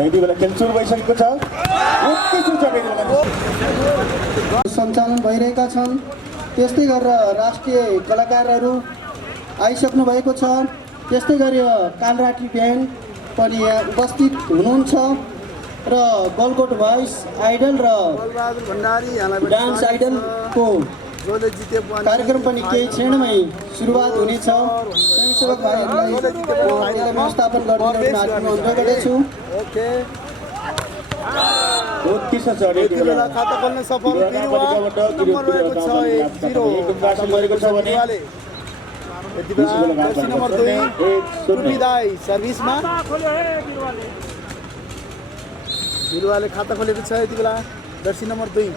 यति बेला खेल सुरु भइसकेको छ। सञ्चालन भइरहेका छन्। त्यस्तै गरेर राष्ट्रिय कलाकारहरू आइसक्नु भएको छ। त्यस्तै गरी कालराटी ब्यान्ड पनि यहाँ उपस्थित हुनुहुन्छ र गलकोट भोइस आइडल र डान्स आइडलको कार्यक्रम पनि केही क्षणमै सुरुवात हुनेछ। स्वयंसेवक भाइहरूलाई व्यवस्थापन गर्ने अनुरोध गर्दछु। खाता खोल्न सफल यति बेला जर्सी नम्बर 2 टुपीदाई सर्भिसमा बिरुवाले खाता खोलेको छ। यति बेला जर्सी नम्बर 2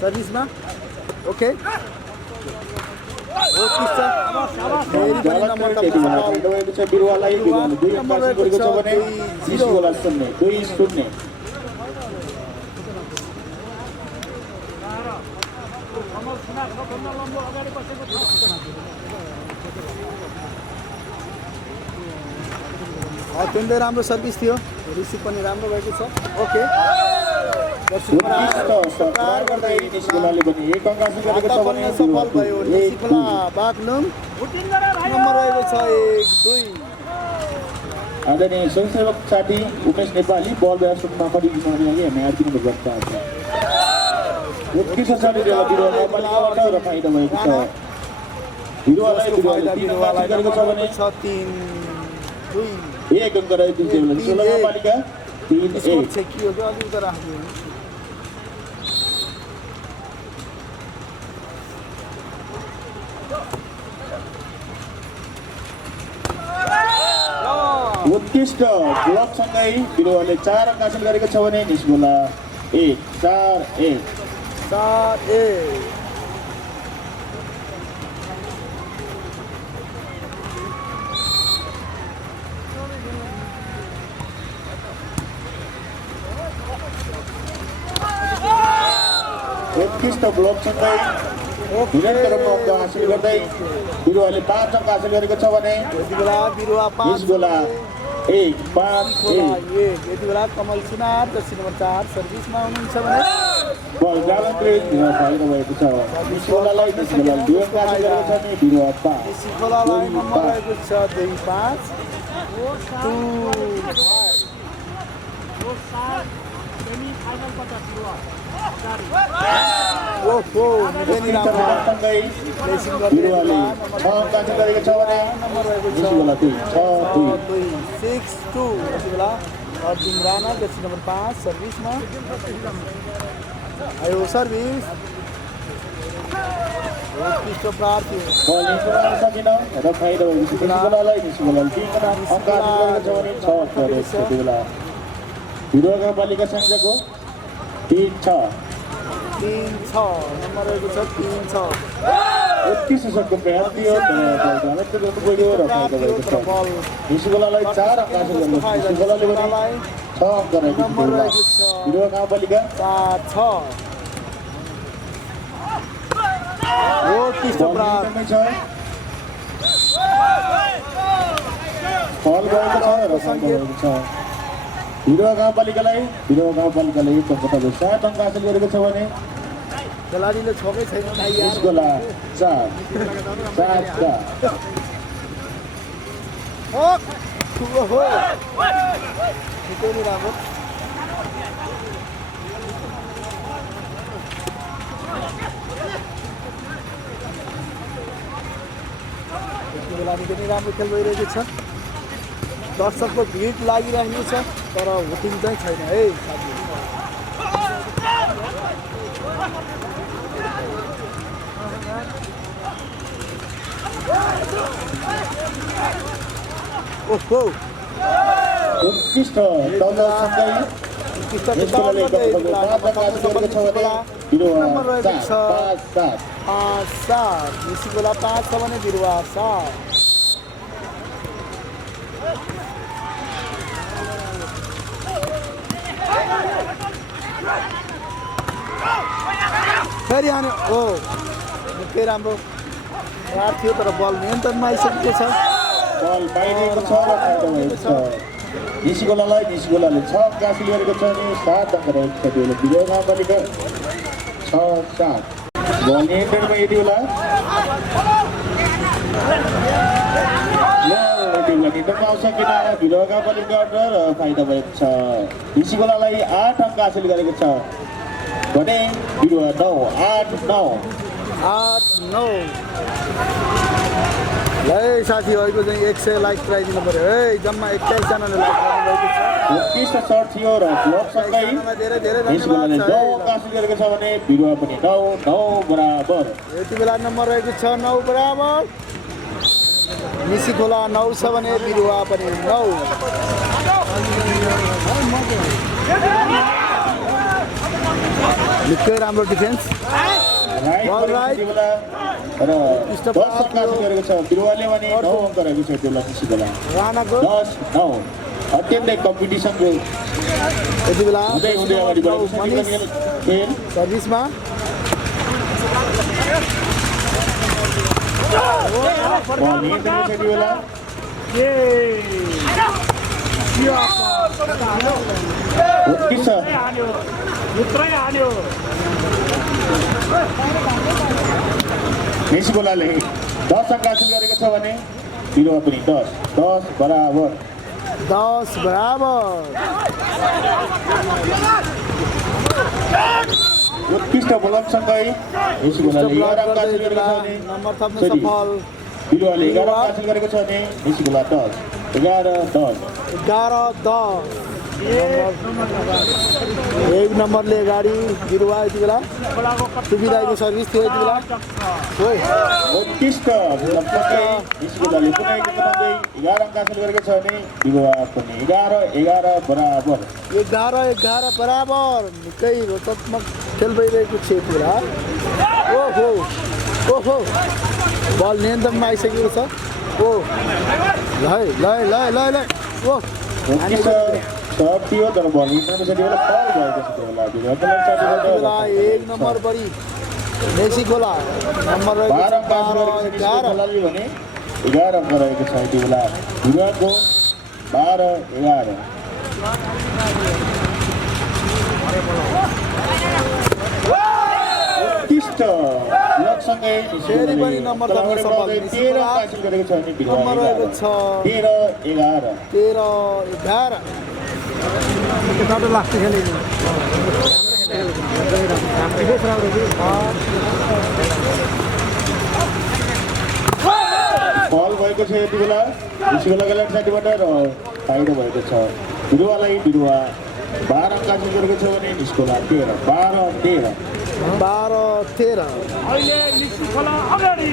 सर्भिसमा ओके अत्यन्तै राम्रो सर्भिस थियो। रिसिभ पनि राम्रो भएको छ। ओके सफल भयो। बागलुङ नम्बर रहेको छ 1-2 आदरणीय स्वयंसेवक साथी उमेश नेपाली बल व्यासमा परिदिनको लागि हामी हार्दिक धन्यवाद चाहन्छौँ। उत्कृष्ट साथी बिरुवाबाट र फाइदा भएको छ। बिरुवालाई गरेको छ भने 3-2 एक अंक रहेको छ। 16 नगरपालिका 3-1 छेकियो जो अलि उता राख्यो। उत्कृष्ट ब्लकसँगै बिरुवाले 4 अंक हासिल गरेको छ भने निस्गोला 4-1 उत्कृष्ट ब्लकसँगै निरन्तर अंक हासिल गर्दै बिरुवाले 5 अंक हासिल गरेको छ भने यति बेला बिरुवा 5 गोला 1-5 यति बेला कमल सुनार जर्सी नम्बर 4 सर्भिसमा हुनुहुन्छ भने बल जालन्त्रे फाइदा भएको छ। निस्गोलालाई 2 अंक हासिल गरेको छ भने बिरुवा 5 निस्गोलालाई नम्बर रहेको छ 2-5 बिरुवाले 6 अंक हासिल गरेको छ भने निस्गोला 6-2 6-2 यति बेला अर्जुन राणा जर्सी नम्बर 5 सर्भिसमा आयो सर्भिस। उत्कृष्ट प्रार्थी बल निस्गोलाले सकिन र फाइदा भएको छ। निस्गोलालाई 3 अंक हासिल गरेको छ भने 6 गरेको छ। यति बेला बिरुवा गाउँपालिका संघको 3-6 नम्बर रहेको छ 3-6 उत्कृष्ट शटको प्रयास थियो र फाइदा भएको छ। निस्गोलालाई 4 अंक हासिल गरेको छ। निस्गोलाले पनि 6 अंक रहेको छ। बिरुवा गाउँपालिका 4-6 उत्कृष्ट प्रार्थी छ। फल भएको छ र फाइदा भएको छ। बिरुवा गाउँपालिकालाई 1 अंक 7 अंक हासिल गरेको छ भने खेलाडीले छकै छैन निस्गोला 4 निकै राम्रो। यति बेला निकै नै राम्रो खेल भइरहेको छ। दर्शकको भिड लागिरहेको छ तर भोटिङ चाहिँ छैन है साथी। ओहो उत्कृष्ट दलसँगै निस्गोलाले 5 अंक हासिल गरेको छ भने बिरुवा 5-7 निस्गोला 5 छ भने बिरुवा 7 फेरि हाने ओ निकै राम्रो रात थियो तर बल नियन्त्रणमा आइसकेको छ। बल बाहिरिएको छ र फाइदा भएको छ। निसिकोलालाई 6 अङ्क हासिल गरेको छ भने 7 अङ्क रहेको छ त्यो बिरुवा गाउँपालिका 6-7 बल नियन्त्रणमा यति बेला नियन्त्रणमा आउँछ किन बिरुवा गाउँपालिका र फाइदा भएको छ निसिकोलालाई 8 अङ्क हासिल गरेको छ भने बिरुवा 9-8-9 ल साथीहरूको चाहिँ 100 लाइक पुऱ्याइदिनु पर्यो है जम्मा 21 जनाले लाइक गर्नुभएको छ उत्कृष्ट सर्ट थियो र ब्लकसँगै धेरै धेरै निसिकोलाले 9 अङ्क हासिल गरेको छ भने बिरुवा पनि 9-9 बराबर यति बेला नम्बर रहेको छ 9 बराबर निसिकोला 9 छ भने बिरुवा पनि 9 निकै राम्रो डिफेन्स राइट र 10 अङ्क हासिल गरेको छ बिरुवाले भने 9 अङ्क रहेको छ त्यो निसिकोला राणाको 10-9 अत्यन्तै कम्पिटिसनको यति बेला हुँदै अगाडि बढेको छ खेल सर्भिसमा बल नियन्त्रणमा छ यति बेला उत्कृष्ट निसिकोलाले 10 अङ्क हासिल गरेको छ भने बिरुवा पनि 10 बराबर 10 बराबर उत्कृष्ट बोलनसँगै निसिकोलाले 11 अङ्क हासिल गरेको छ भने नम्बर थप्न सफल बिरुवाले 11 अङ्क हासिल गरेको छ भने निसिकोला 10 11-10 एक नम्बरले अगाडि बिरुवा यति बेला सुविधाको सर्भिस थियो यति बेला उत्कृष्ट निसिकोलाले पुनः 11 अङ्क हासिल गरेको छ भने बिरुवा पनि 11-11 बराबर 11 बराबर निकै रोचनात्मक खेल भइरहेको छ यति बेला ओहो बल नियन्त्रणमा आइसकेको छ सर्ट थियो तर बल नियन्त्रणमा छ त्यो बेला फल भएको छ त्यो बेला एक नम्बर बढी निसिकोला नम्बर 12 अङ्क हासिल गरेको छ निसिकोलाले भने 11 अङ्क रहेको छ त्यो बेला बिरुवाको 12-11 उत्कृष्ट ब्लकसँगै फेरि पनि नम्बर थप्न सफल 13 अङ्क हासिल गरेको छ भने बिरुवा नम्बर रहेको छ 13-11 लास्ट खेलेको बल भएको छ यति बेला निसिकोलाको लेफ्ट साइडबाट र फाइदा भएको छ बिरुवालाई 12 अङ्क हासिल गरेको छ भने निसिकोला 12-13 अहिले निसिकोला अगाडि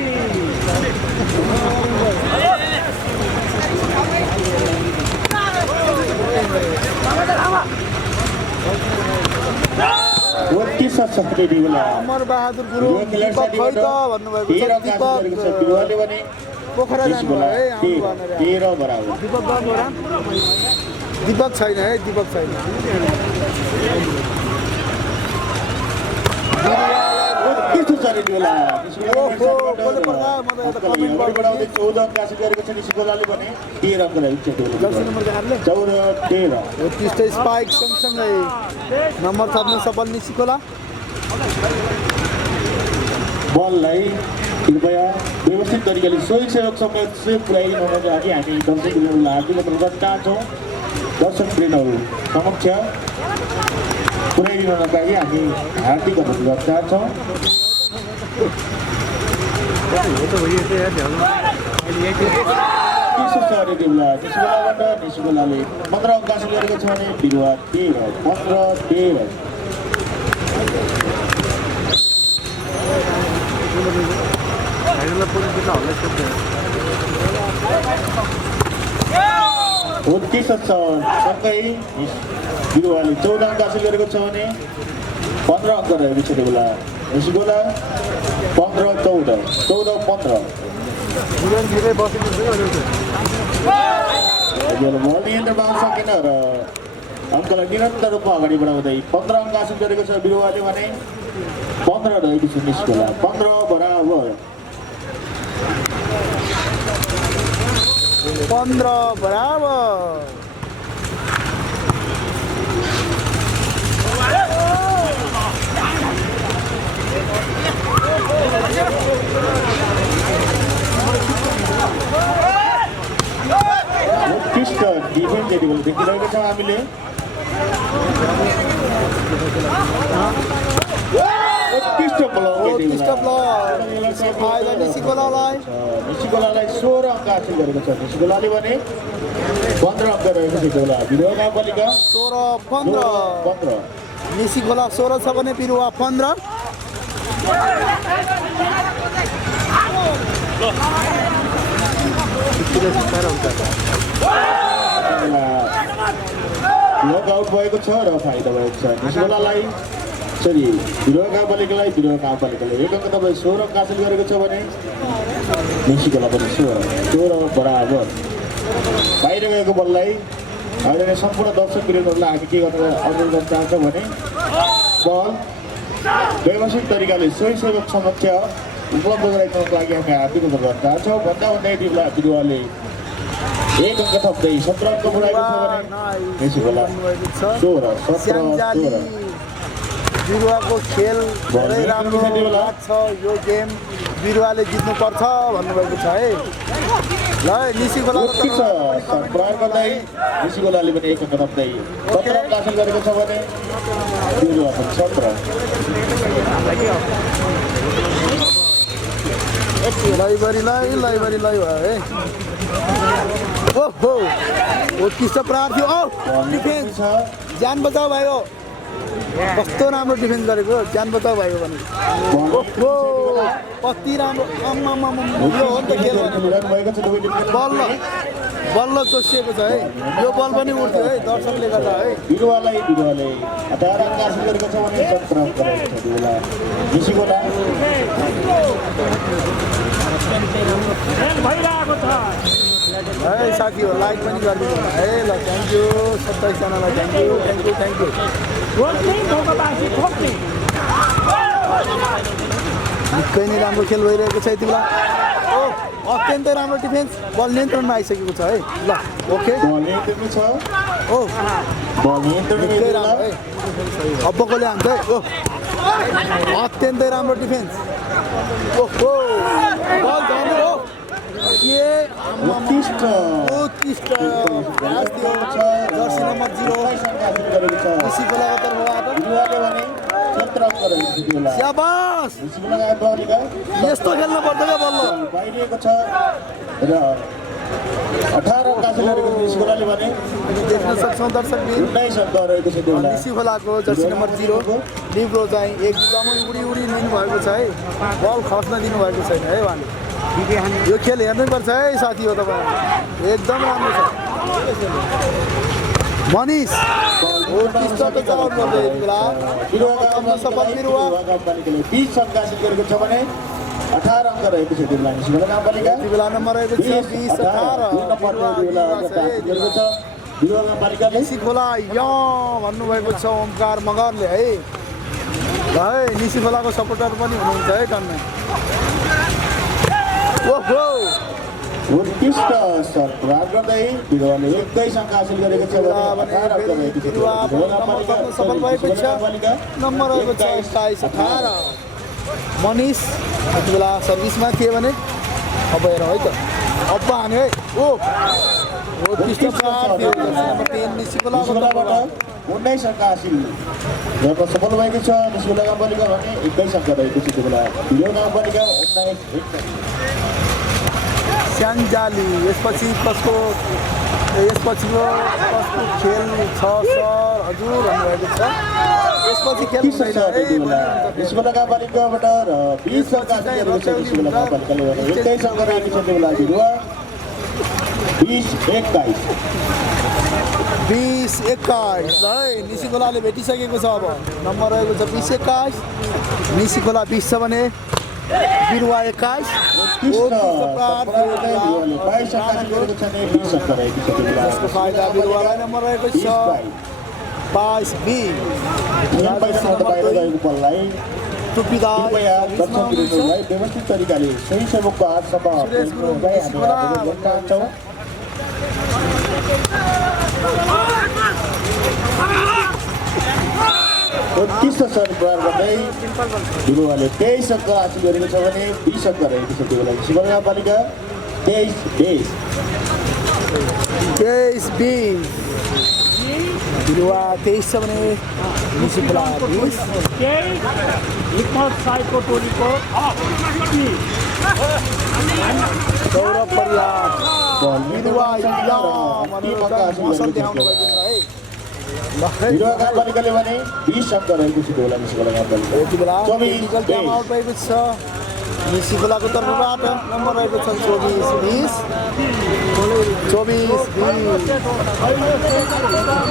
अमर बहादुर गुरुङ दीपक खै त भन्नुभएको छ बिरुवाले भने पोखरा जानुभयो है दीपक छैन है दीपक छैन उत्कृष्ट स्पाइक सँगसँगै नम्बर थप्न सफल निसिकोला बललाई कृपया व्यवस्थित तरिकाले स्वयंसेवक समेत पुर्याइदिनु हुनको लागि हामी दर्शकहरू हार्दिक अनुरोध चाहन्छौँ दर्शक प्रेमीहरू समक्ष पुर्याइदिनु हुनको लागि हामी हार्दिक अनुरोध चाहन्छौँ निसिकोलाले 15 अङ्क हासिल गरेको छ भने बिरुवा 15-13 उत्कृष्ट सँगै बिरुवाले 14 अङ्क हासिल गरेको छ भने 15 अङ्क रहेको छ त्यो बेला निसिकोला 15-14 बल नियन्त्रणमा आउन सकेन र अङ्कलाई निरन्तर रूपमा अगाडि बढाउँदै 15 अङ्क हासिल गरेको छ बिरुवाले भने 15 रहेको छ निसिकोला 15 बराबर 15 बराबर हामीले उत्कृष्ट ब्लक फाइदा निसिकोलालाई निसिकोलालाई 16 अङ्क हासिल गरेको छ निसिकोलाले भने 15 अङ्क रहेको छ त्यति बेला बिरुवा गाउँपालिका 16-15 निसिकोला 16 छ भने बिरुवा 15 लकआउट भएको छ र फाइदा भएको छ निसिकोलालाई सरी बिरुवा गाउँपालिकालाई 1 अङ्क तपाईँ 16 अङ्क हासिल गरेको छ भने निसिकोला पनि 16 बराबर बाहिर गएको बललाई अहिले सम्पूर्ण दर्शक बिरुवाहरूलाई हामी के गर्न अनुरोध गर्न चाहन्छौँ भने बल व्यवस्थित तरिकाले सही सेवक समक्ष उपलब्ध गराइदिनको लागि हामी हार्दिक अनुरोध गर्न चाहन्छौँ भन्दा बिरुवाले 1 अङ्क थप्दै 17 अङ्क बढाएको छ भने निसिकोला 16 17 बिरुवाको खेल धेरै राम्रो लाग्छ यो गेम बिरुवाले जित्नुपर्छ भन्नुभएको छ है ल निसिकोला प्रहार गर्दै निसिकोलाले पनि 1 अङ्क थप्दै 17 अङ्क हासिल गरेको छ भने बिरुवा पनि 17 लाइभरी भयो है ओहो उत्कृष्ट प्रहार थियो डिफेन्स ज्यान बचाउ भयो कस्तो राम्रो डिफेन्स गरेको ज्यान बचाउ भयो भने ओहो कति राम्रो यो हो नि त खेल बल्ल चोसिएको छ है यो बल पनि उड्थ्यो है दर्शकले गर्दा है बिरुवाले 18 अङ्क हासिल गरेको छ भने 17 अङ्क रहेको छ बिरुवा निसिकोला भइरहेको छ है साथीहरू लाइक पनि गरिदिनु है ल थ्याङ्क यू 27 जनालाई थ्याङ्क यू निकै नै राम्रो खेल भइरहेको छ यति बेला ओ अत्यन्तै राम्रो डिफेन्स बल नियन्त्रणमा आइसकेको छ है ल ओके बल नियन्त्रणमा छ ओ बल नियन्त्रणमा राम्रो है अब्बकोले हान्छ है ओ अत्यन्तै राम्रो डिफेन्स ओहो बल झर्नु हो उत्कृष्ट जर्सी नम्बर 0 निसिकोलाको तर्फबाट स्याबास यस्तो खेल्न पर्छ क्या बल्ल बाहिरिएको छ र 18 अङ्क हासिल गरेको निसिकोलाले भने देख्न सक्छौँ दर्शक 19 अङ्क रहेको छ त्यो निसिकोलाको जर्सी नम्बर 0 लिब्रो चाहिँ एकदमै उडी लिनुभएको छ है बल खस्न दिनुभएको छैन है उहाँले यो खेल हेर्नुपर्छ है साथी हो तपाईँ एकदम राम्रो छ मनिष सफल बिरुवा 20 अङ्क हासिल गरेको छ भने 18 अङ्क रहेको छ बिरुवा निसिकोला गाउँपालिका बेला नम्बर रहेको छ 20 18 निसिकोला य भन्नुभएको छ ओमकार मगरले है ल है निसिकोलाको सपोर्टर पनि हुनुहुन्छ है टन्नै ओहो उत्कृष्ट प्रहार गर्दै बिरुवाले 21 अङ्क हासिल गरेको छ भने 18 अङ्क रहेको छ सफल भएको छ नम्बर रहेको छ 27 18 मनिष यति बेला सर्भिसमा थिए भने अब हेर है त अब हान्यो है ओ उत्कृष्ट प्रहार थियो नम्बर 10 निसिकोलाबाट 19 अङ्क हासिल गर्न सफल भएको छ निसिकोला गाउँपालिका भने 21 अङ्क रहेको छ त्यो बेला बिरुवा गाउँपालिका 19 स्याङ्जाली यसपछिको खेल छ सर हजुर भन्नुभएको छ यसपछि खेल निसिकोला गाउँपालिकाबाट 20 अङ्क हासिल गरेको छ निसिकोला गाउँपालिकाले भने 21 अङ्क रहेको छ त्यो बेला बिरुवा 20-21 है निसिकोलाले भेटिसकेको छ अब नम्बर रहेको छ 20-21 निसिकोला 20 छ भने बिरुवा 21 यसको फाइदा बिरुवालाई नम्बर रहेको छ 22-20 व्यवस्थित तरिकाले सही सेवकको हातसम्म उत्कृष्ट सर प्रहार गर्दै बिरुवाले 23 अङ्क हासिल गरेको छ भने 20 अङ्क रहेको छ त्यो बेला निसिकोला गाउँपालिका 23-20 बिरुवा 23 छ भने निसी खोला 20 केही हिक्मत साईको टोलीको गौरव परियार बल बिरुवा मसल देखाउनु भएको छ है ल है बिरुवा गाउँपालिकाले भने 20 अंक रहेको छ देउला निसी खोला गाउँपालिका यति बेला 24 टेक्निकल टाइम आउट भएको छ निसी खोलाको तर्फबाट नम्बर रहेको छ 24-20 24-20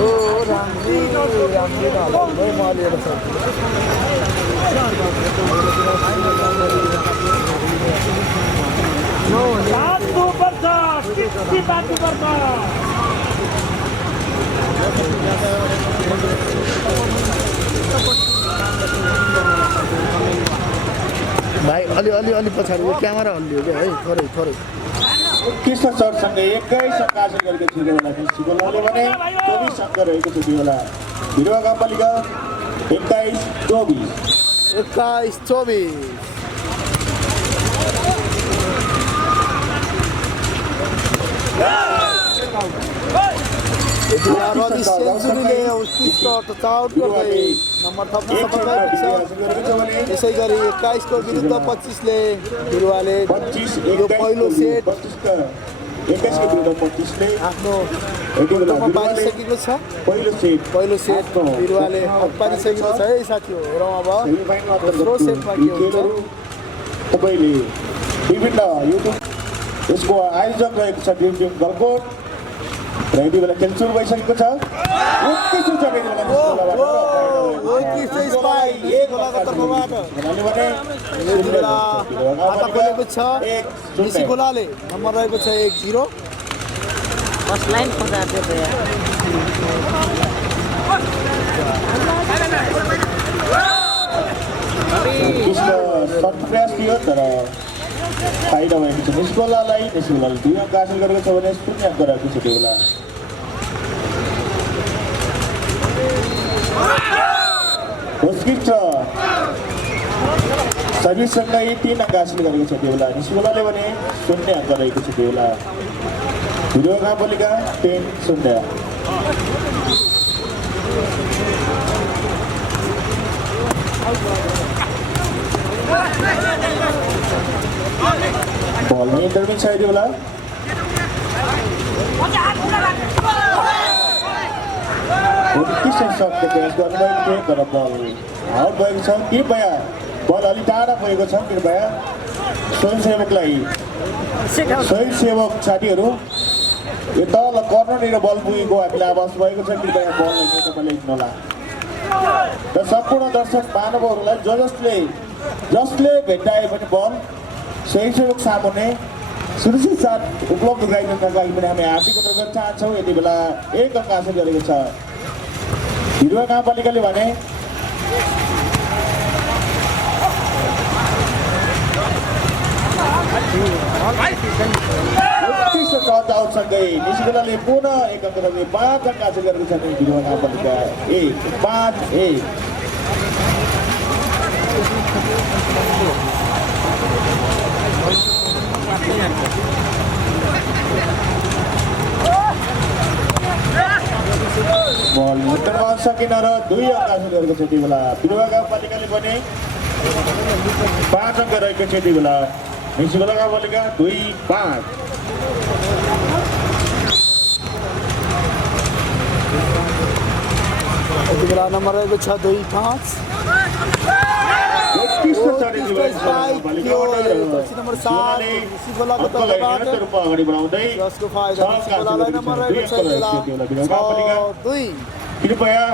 ओ रामजी नहलाइ म लिएर छ बाँच्नुपर्छ किस्ती बाँच्नुपर्छ भाइ अलि पछाडि यो क्यामेरा हल्लियो क्या है थोरै कृष्ण सरसँगै 21 अंक हासिल गरेको छ देउला निसी खोलाले भने 24 अंक रहेको छ देउला बिरुवा गाउँपालिका 21-24 यति बेला रवि सेन्चुरीले उत्कृष्ट टचआउट गर्दै नम्बर थप्न सफल भएको छ यसै गरी 21 को विरुद्ध 25 ले बिरुवाले 25 यो पहिलो सेट 21 को विरुद्ध 25 ले आफ्नो यति बेला टोपमा पारिसकेको छ पहिलो सेट बिरुवाले पारिसकेको छ है साथीहरु हेरौँ अब दोस्रो सेटमा के हुन्छ तपाईले विभिन्न युट्युब यसको आयोजक रहेको छ ड्रिम टिम गलकोट र यति बेला खेल सुरु भइसकेको छ उत्कृष्ट छ यति बेला यति बेला खाता खोलेको छ निसी खोलाले नम्बर रहेको छ 1-0 लाइन खोजा दे प्रयास थियो तर फाइदा भएको छ निसी खोलालाई 2 अंक हासिल गरेको छ भने 0 अंक रहेको छ त्यो बेला उत्कृष्ट सर्भिससँगै 3 अंक हासिल गरेको छ त्यो बेला निसी खोलाले भने 0 अंक रहेको छ त्यो बेला बिरुवा गाउँपालिका 10-0 बल में इंटरमिट साइड वाला किस शॉट के प्रयास गर्नु भएको थियो तर बल आउट भएको छ कृपया बल अलि टाढा भएको छ कृपया स्वयंसेवक साथीहरू यो तल कर्नरनिर बल पुगेको हामीलाई आवाज भएको छ कृपया बललाई तपाईँले लिनुहोला र सम्पूर्ण दर्शक महानुभावहरूलाई जसले भेट्टाए पनि बल स्वयंसेवक सामुन्ने सुरक्षित साथ उपलब्ध गराइदिनका लागि पनि हामी हार्दिक अनुरोध गर्न चाहन्छौँ यति बेला 1 अंक हासिल गरेको छ बिरुवा गाउँपालिकाले भने आउटसँगै निसी खोलाले पुनः 1 अंक 5 अंक हासिल गरेको छ बिरुवा गाउँपालिका 5-1 बल उत्तरमा सकिन र 2 अंक हासिल गरेको छ त्यो बेला बिरुवा गाउँपालिकाले पनि 5 अंक रहेको छ त्यो बेला निसी खोला गाउँपालिका 2-5 यति बेला नम्बर रहेको छ 2-5 नम्बर 7 निसी खोलाको तर्फबाट अगाडि बढाउँदै जसको फाइदा निसी खोलालाई नम्बर रहेको छ 2 कृपया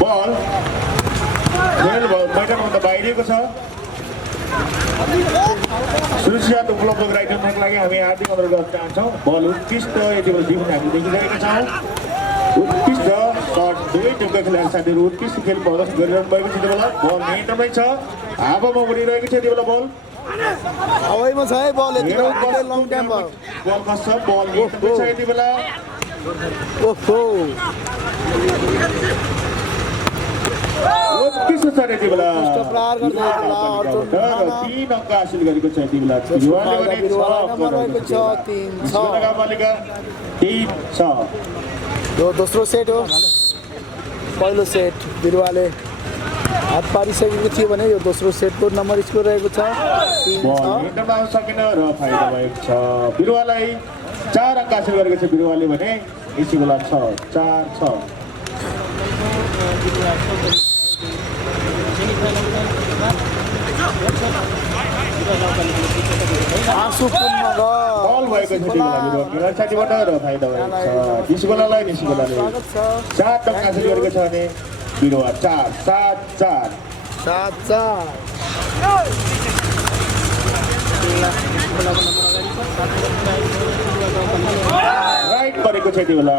बल मैदानभन्दा बाहिरिएको छ सुरक्षा उपलब्ध गराइदिनको लागि हामी हार्दिक अनुरोध गर्न चाहन्छौँ बल उत्कृष्ट यति बेला जिउन हामी देखिरहेका छौँ उत्कृष्ट शट दुवै टिमका खेलाडी साथीहरू उत्कृष्ट खेल प्रदर्शन गरिरहनु भएको छ त्यो बेला बल नियन्त्रणमै छ हावामा उडिरहेको छ त्यो बेला बल हवाईमा छ है बल यति बेला लङ टाइम भयो बल खस्छ बल नियन्त्रणमै छ यति बेला ओहो उत्कृष्ट छ यति बेला प्रहार गर्दै बेला अर्जुन 3 अंक हासिल गरेको छ यति बेला बिरुवाले नम्बर रहेको छ 3-6 गाउँपालिका 3-6 यो दोस्रो सेट हो पहिलो सेट बिरुवाले हात पारिसकेको थियो भने यो दोस्रो सेटको नम्बर स्कोर रहेको छ 3-6 बल हिँड्नमा सकेन र फाइदा भएको छ बिरुवालाई 4 अङ्क हासिल गरेको छ बिरुवाले भने यसै बेला 4-6 आँसु पुण्य बल भएको छ त्यो बेला बिरुवा खेला साथीबाट र फाइदा भएको छ निस्कोलालाई 7 अङ्क हासिल गरेको छ भने बिरुवा 4-7-4 राइट परेको छ त्यो बेला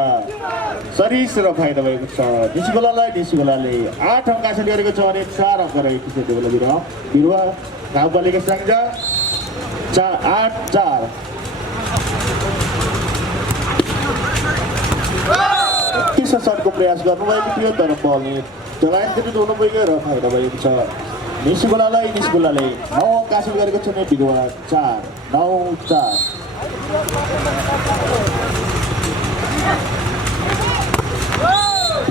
सरिस र फाइदा भएको छ निस्कोलाले 8 अङ्क हासिल गरेको छ भने 4 अङ्क रहेको छ त्यो बेला बिरुवा गाउँपालिका संख्या 8-4 तीसरा शटको प्रयास गर्नुभएको थियो तर बल लाइनतिर हुनुभयो र फाइदा भएको छ निस्कोलाले 9 अङ्क हासिल गरेको छ भने बिरुवा 4-9-4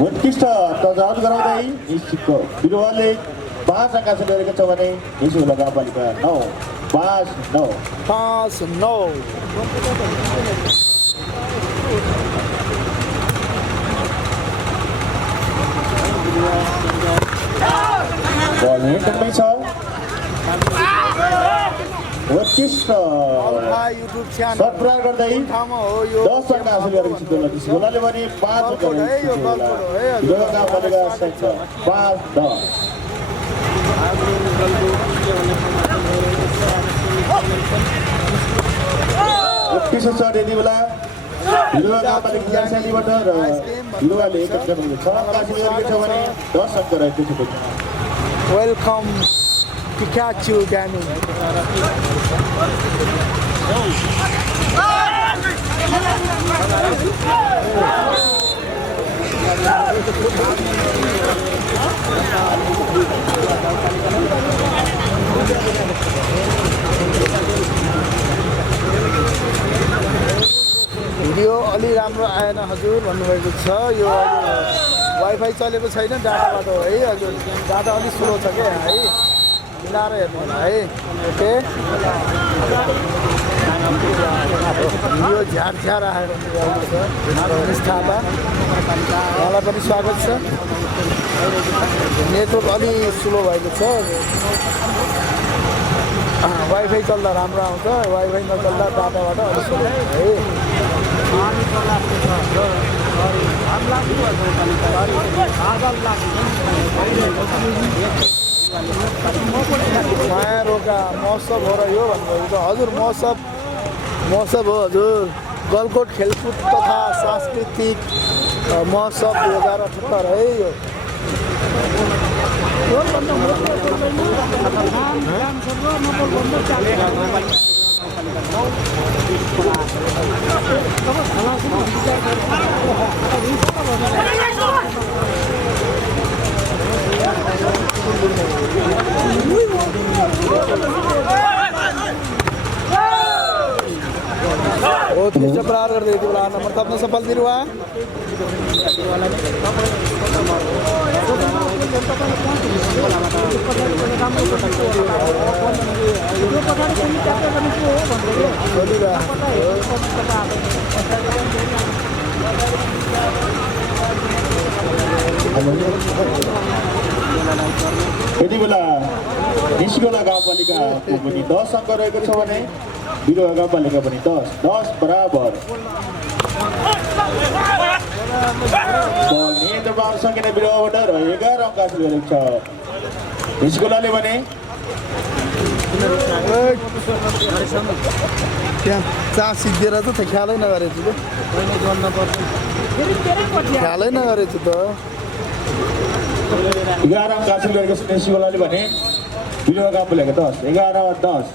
उत्कृष्ट तजावट गराउँदै निश्चितको बिरुवाले 5 अङ्क हासिल गरेको छ भने निस्कोला गाउँपालिका 5-9 बल हिँड्दै छ उत्कृष्ट युट्युब च्यानल सत्कार गर्दै ठाउँमा हो यो 10 अङ्क हासिल गरेको छ निस्कोलाले भने 5 अङ्क बिरुवा गाउँपालिका संख्या 5-10 उत्कृष्ट छ यति बेला बिरुवा गाउँपालिका ज्यासालीबाट र बिरुवाले 1 अङ्क 6 अङ्क हासिल गरेको छ भने 10 अङ्क रहेको छ वेलकम पिकाचु गेमिङ भिडियो अलि राम्रो आएन हजुर भन्नुभएको छ यो वाइफाई चलेको छैन डाटाबाट हो है हजुर डाटा अलिक स्लो छ क्या है मिलाएर हेर्नु होला है ओके यो झ्यार आएर भन्नुभएको छ थापा उहाँलाई पनि स्वागत छ नेटवर्क अलि स्लो भएको छ वाइफाई चल्दा राम्रो आउँछ वाइफाई नचल्दा डाटाबाट अलिक स्लो है माया रोका महोत्सव हो र यो भन्नुभएको छ हजुर महोत्सव हो हजुर गलकोट खेलकुद तथा सांस्कृतिक महोत्सव 2078 है यो उत्कृष्ट प्रहार गर्दै यति बेला नम्बर थप्न सफल बिरुवा यति बेला निस्कोला गाउँपालिकाको पनि 10 अङ्क रहेको छ भने बिरुवा गाउँपालिका पनि 10 बराबर बल नियन्त्रणमा आउन सकेन बिरुवाबाट र 11 अङ्क हासिल गरेको छ निस्कोलाले भने त्यहाँ चार सिद्धिएर त ख्यालै नगरेछु ख्यालै नगरेछु त 11 अङ्क हासिल गरेको छ निस्कोलाले भने बिरुवा गाउँपालिका 10 11-10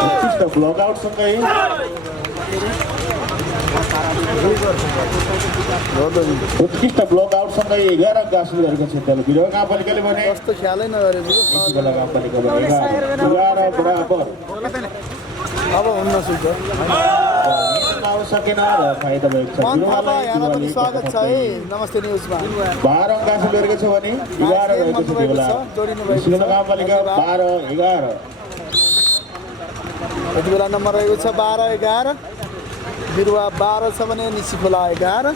उत्कृष्ट ब्लकआउटसँगै उत्कृष्ट ब्लकआउटसँगै 11 अङ्क हासिल गरेको छ त्यसले बिरुवा गाउँपालिकाले भने कस्तो ख्यालै नगरेछु निस्कोला गाउँपालिका भने 11 बराबर अब हुन्न सुन्छ आउन सकेन र फाइदा भएको छ। मन थापा बिरुवालाई यहाँलाई पनि बिरुवाले स्वागत छ है नमस्ते न्युजमा। 12 अङ्क हासिल गरेको छ भने 11 रहेको छ त्यो बेला। निस्किगोला गाउँपालिका 12-11। यति बेला नम्बर रहेको छ 12-11। बिरुवा 12 छ भने निसिखोला 11।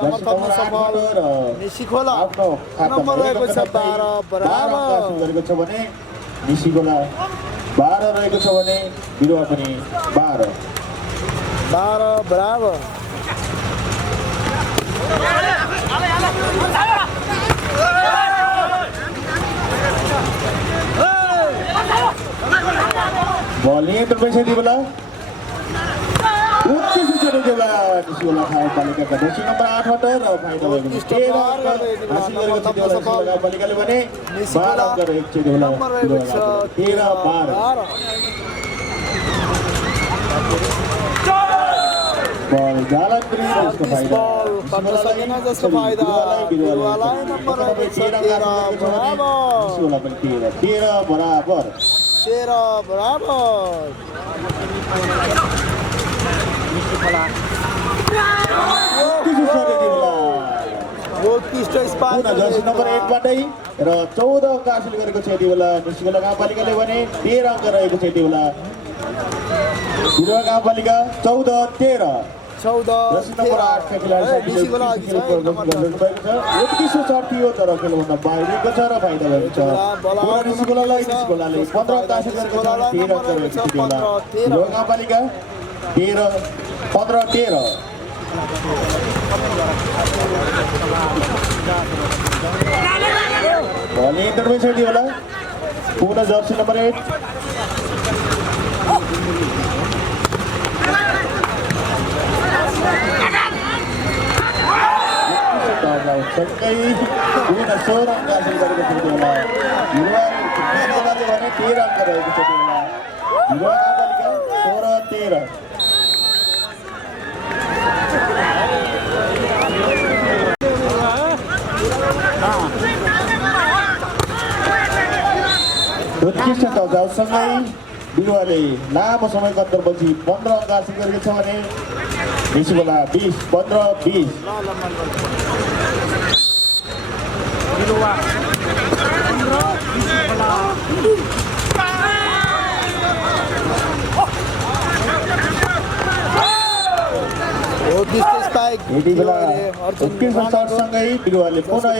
नम्बर थप्न सफल निसिखोला नम्बर रहेको छ 12 बराबर। गरेको छ भने निसिखोला 12 रहेको छ भने बिरुवा पनि 12 बराबर। बल नियन्त्रण भइसक्यो त्यो बेला। निस्किगोला गाउँपालिकाका दोषी नम्बर 8 बाट र फाइदा भएको छ 13 अङ्क हासिल गरेको छ त्यो बेला गाउँपालिकाले भने 12 अङ्क रहेको छ त्यो बेला 13-12। बल जालन पनि जसको फाइदा पर्न सकेन जसको फाइदा बिरुवालाई नम्बर रहेको छ 13 बराबर। निस्किगोला पनि 13 बराबर। 13 बराबर। उत्कृष्ट स्पाइक जर्सी नम्बर 8 बाटै र 14 अङ्क हासिल गरेको छ यति बेला निस्किगोला गाउँपालिकाले भने 13 अङ्क रहेको छ यति बेला। बिरुवा गाउँपालिका 14-13। 14 जर्सी नम्बर 8 का खेलाडी निस्किगोला अघि छ एक नम्बर उत्कृष्ट चढ थियो तर खेलभन्दा बाहिरको छ र फाइदा भएको छ। निस्किगोलाले 15 अङ्क हासिल गरेको छ 13 अङ्क रहेको छ यति बेला। बिरुवा गाउँपालिका 15-13। बल इन्टरभेन्सन दियो होला पुनः जर्सी नम्बर 8। सँगै पुनः 16 अङ्क हासिल गरेको छ त्यो बेला। बिरुवाले भने 13 अङ्क रहेको छ त्यो बेला। बिरुवा गाउँपालिका 16-13। उत्कृष्ट दौडसँगै बिरुवाले लामो समयको अन्तरपछि 15 अङ्क हासिल गरेको छ भने निस्किगोला 15-20। यति बेला उत्कृष्ट चढसँगै बिरुवाले पुनः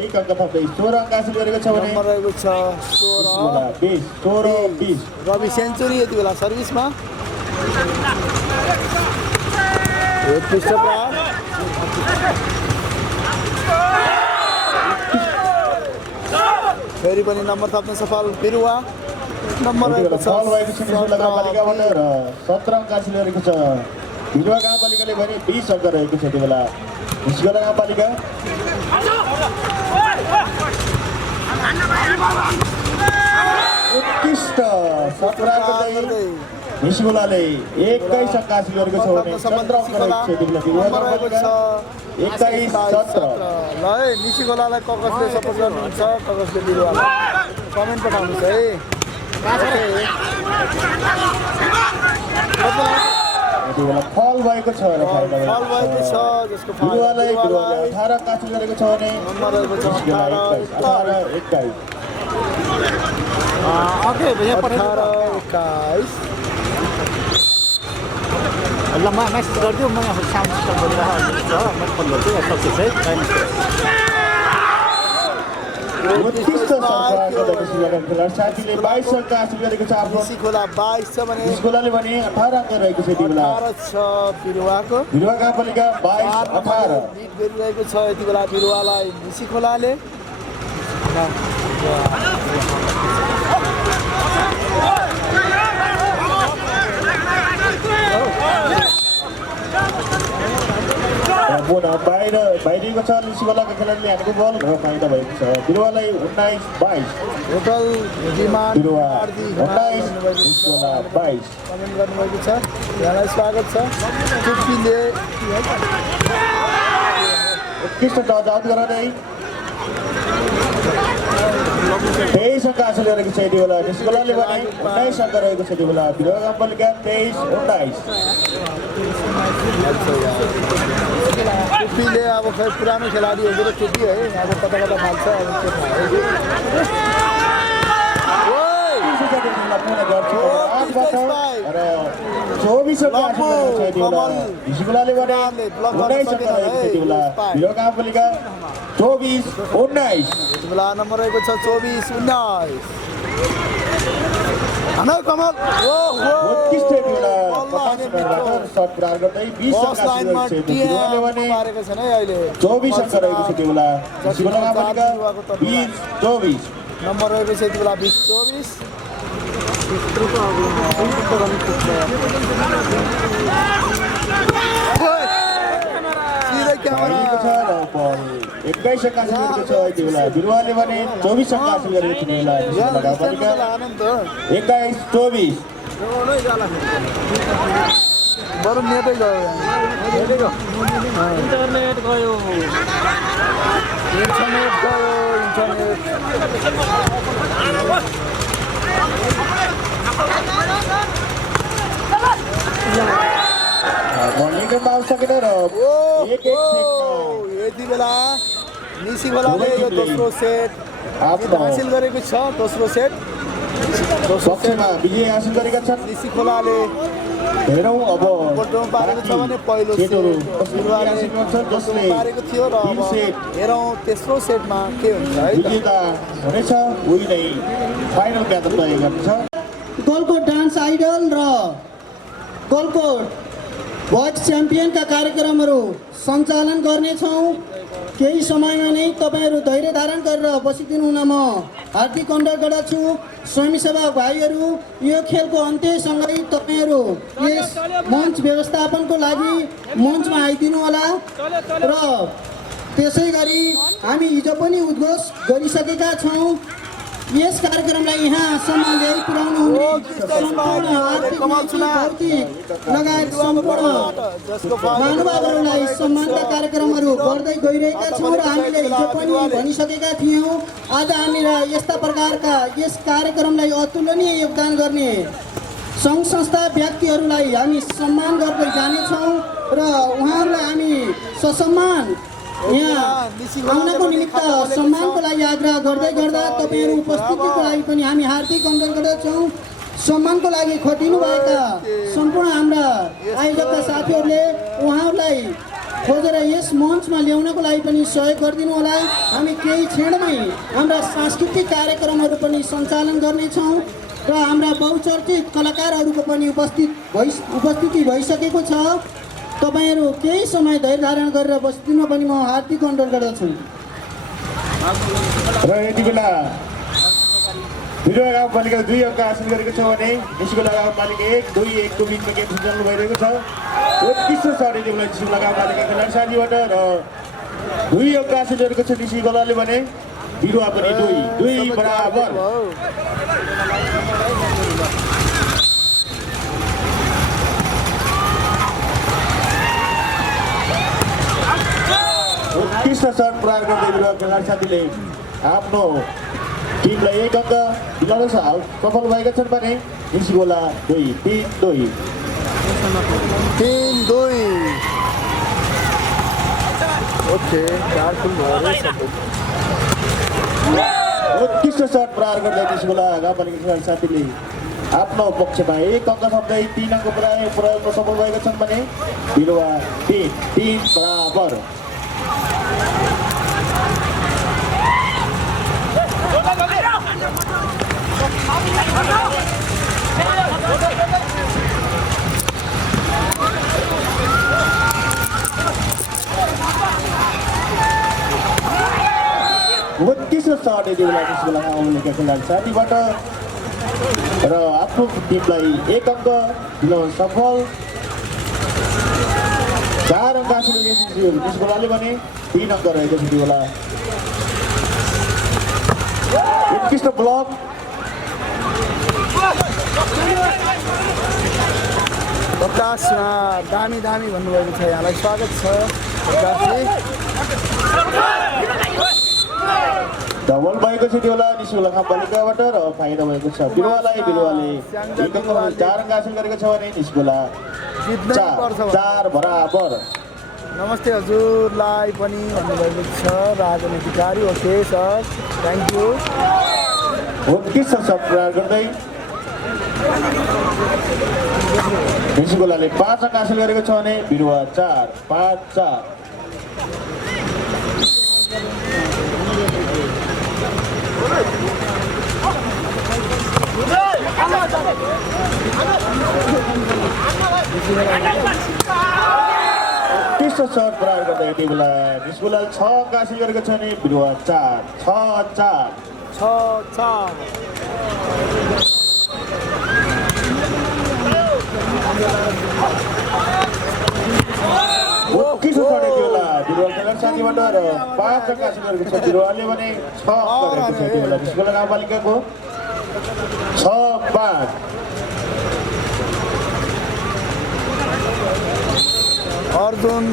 एक अङ्क थप्दै 16 अङ्क हासिल गरेको छ भने रहेको छ 16-20। रवि सेन्चुरी यति बेला सर्भिसमा। उत्कृष्ट प्रहार फेरि पनि नम्बर थप्न सफल बिरुवा नम्बर रहेको छ 17 अङ्क हासिल गरेको छ। बिरुवा गाउँपालिकाले भने 20 अङ्क रहेको छ त्यो बेला। निस्किगोला गाउँपालिका उत्कृष्ट सतराह गर्दै निस्किगोलाले 21 अङ्क हासिल गरेको छ भने 17 अङ्क रहेको छ त्यो बेला। बिरुवा गाउँपालिका 21-17। ल है निस्किगोलालाई ककसले सपोर्ट गर्नुहुन्छ ककसले बिरुवालाई कमेन्ट पठाउनुहोस् है। यति बेला फल भएको छ र फाइदा फल भएको छ जसको बिरुवाले 18 अङ्क हासिल गरेको छ भने नम्बर रहेको छ 18-21। ओके भैया 18-21। ल म मेसेज गरिदिउँ म यहाँ साउन्ड सिस्टम गरिरहेको छ म फोन गर्छु सक्छु है। उत्कृष्ट खेलाडी साथीले 22 अङ्क हासिल गरेको छ आफ्नो। निस्किगोला 22 छ भने निस्किगोलाले भने 18 अङ्क रहेको छ यति बेला। 18 छ बिरुवाको। बिरुवा गाउँपालिका 22-18। लिड गरिरहेको छ यति बेला बिरुवालाई निस्किगोलाले। बाहिरिएको छ निस्किगोलाको खेलाडीले हानेको बल र फाइदा भएको छ। बिरुवालाई 19-22। टोटल डिमान्ड बिरुवा 19 निस्किगोला 22। कमेन्ट गर्नुभएको छ यहाँलाई स्वागत छ। चुप्पीले उत्कृष्ट टच आउट गराउँदै 23 अङ्क हासिल गरेको छ यति बेला निस्कोलाले भने 19 अङ्क रहेको छ यति बेला बिरुवा गाउँपालिका 23-19 टुप्पीले अब खै पुरानो खेलाडीहरूको त टुप्पी है अब कता कता फाल्छ अब के थाहा र 24 अङ्क हासिल गरेको छ यति बेला निस्कोलाले भने 19 अङ्क रहेको छ यति बेला बिरुवा गाउँपालिका 24-19 यति बेला नम्बर रहेको छ 24-19 हन कमल ओ हो उत्कृष्ट यति बेला 50 मिटरबाट सर्ट प्रहार गर्दै 20 अङ्क हासिल लाइनमा गरेको छ बिरुवाले भने मारेको छैन है अहिले 24 अङ्क रहेको छ यति बेला निस्कोला गाउँपालिका 20-24 नम्बर रहेको छ यति बेला 20-24 सिधै क्यामेरा 21 अङ्क हासिल गरेको छ यति बेला बिरुवाले भने 24 अङ्क हासिल गरेको छ बेला निस्कोला गाउँपालिका 21-24 बरु नेटै गयो इन्टरनेट गयो इन्टरनेट बलिङमा आउन सकेन र एक यति बेला निसी खोलाले यो दोस्रो सेट हासिल गरेको छ दोस्रो सेट पक्षमा विजय हासिल गरेका छन् निसी खोलाले हेरौँ अब गोल्डन पारेको छ भने पहिलो सेट जसले पारेको थियो र अब हेरौँ तेस्रो सेटमा के हुन्छ है विजेता हुनेछ उही नै फाइनल म्याच तय गर्नेछ गलकोट डान्स आइडल र गलकोट बॉयज च्याम्पियनका कार्यक्रमहरू सञ्चालन गर्नेछौँ केही समयमा नै तपाईँहरू धैर्य धारण गरेर बसिदिनु हुन म हार्दिक अनुरोध गर्दछु स्वयंसेवक भाइहरू यो खेलको अन्त्यसँगै तपाईँहरू यस मञ्च व्यवस्थापनको लागि मञ्चमा आइदिनु होला र त्यसै गरी हामी हिजो पनि उद्घोष गरिसकेका छौँ यस कार्यक्रमलाई यहाँसम्म ल्याइ पुर्याउनु हुने सम्पूर्ण आर्थिक भौतिक लगायत सम्पूर्ण महानुभावहरूलाई सम्मानका कार्यक्रमहरू गर्दै गइरहेका छौँ र हामीले हिजो पनि भनिसकेका थियौँ आज हामीलाई यस्ता प्रकारका यस कार्यक्रमलाई अतुलनीय योगदान गर्ने सङ्घ संस्था व्यक्तिहरूलाई हामी सम्मान गर्दै जानेछौँ र उहाँहरूलाई हामी ससम्मान यहाँ आउनको निमित्त सम्मानको लागि आग्रह गर्दै गर्दा तपाईँहरू उपस्थितिको लागि पनि हामी हार्दिक अनुरोध गर्दछौँ सम्मानको लागि खटिनुभएका सम्पूर्ण हाम्रा आयोजकका साथीहरूले उहाँहरूलाई खोजेर यस मञ्चमा ल्याउनको लागि पनि सहयोग गरिदिनु होला हामी केही क्षणमै हाम्रा सांस्कृतिक कार्यक्रमहरू पनि सञ्चालन गर्नेछौँ र हाम्रा बहुचर्चित कलाकारहरूको पनि उपस्थिति भइसकेको छ तपाईहरु केही समय धैर्य धारण गरेर बसिदिनु पनि म हार्दिक अनुरोध गर्दछु र यति बेला बिरुवा गाउँपालिका 2 अङ्क हासिल गरेको छ भने निस्कोला गाउँपालिका 1-2-1 को बिचमा गेम सञ्चालन भइरहेको छ उत्कृष्ट छ यति बेला निस्कोला गाउँपालिका खेलाडी साथीबाट र 2 अङ्क हासिल गरेको छ निस्कोलाले भने बिरुवा पनि 2 बराबर उत्कृष्ट शट प्रहार गर्दै बिरुवा खेलाडी साथीले आफ्नो टिमलाई 1 अङ्क दिलाउन सफल भएका छन् भने निस्कोला 2-3-2 ओके चार फुल भयो उत्कृष्ट शट प्रहार गर्दै निस्कोला गाउँपालिका खेलाडी साथीले आफ्नो पक्षमा 1 अङ्क थप्दै 3 अङ्क पुर्याउन सफल भएका छन् भने बिरुवा 3 बराबर उत्कृष्ट शट यति बेला निस्कोला गाउँपालिका खेलाडी साथीबाट र आफ्नो टिमलाई 1 अङ्क दिलाउन सफल 4 अङ्क हासिल गरेको निस्कोलाले भने 3 अङ्क रहेको छ त्यो बेला उत्कृष्ट ब्लक प्रकाश दामी भन्नुभएको छ यहाँलाई स्वागत छ प्रकाशजी डबल भएको छ त्यो बेला निस्कुला खापालिकाबाट र फाइदा भएको छ बिरुवाले 4 अङ्क हासिल गरेको छ भने निस्कुला जित्नै पर्छ 4 बराबर। नमस्ते हजुरलाई पनि भन्नुभएको छ राजनीतिकारी। Okay sir, thank you. उत्कृष्ट प्रहार गर्दै निस्कुलाले 5 अङ्क हासिल गरेको छ भने बिरुवा 4 5-4। उत्कृष्ट सर्ट प्रहार गर्दै यति बेला निस्कुलाले 6 अङ्क हासिल गरेको छ भने बिरुवा 4 6-4। 6-4। उत्कृष्ट सर्ट यति बेला बिरुवा खेलाडी साथीबाट र 5 अङ्क हासिल गरेको छ बिरुवाले भने 6 अङ्क गरेको छ यति बेला निस्कुला गाउँपालिकाको 6-5। अर्जुन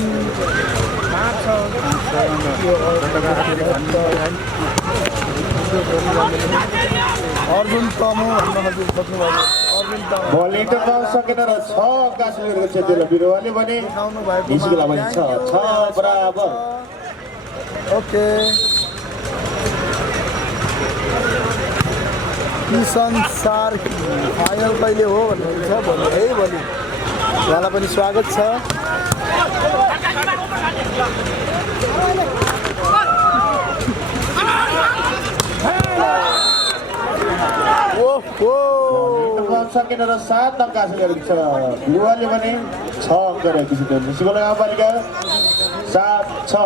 तमु भन्न सक्नुभयो। अर्जुन तमु बल इन्टर सकेन र 6 अङ्क हासिल गरेको छ त्यो बिरुवाले भने निस्कुला भने 6 बराबर। ओके। किसन सार फाइनल कहिले हो भन्नुहुन्छ? भोलि है, भोलि। उहाँलाई पनि स्वागत छ। सकेन र 7 अङ्क हासिल गरेको छ बिरुवाले भने 6 अङ्क रहेको छ त्यो निस्कुला गाउँपालिका 7-6।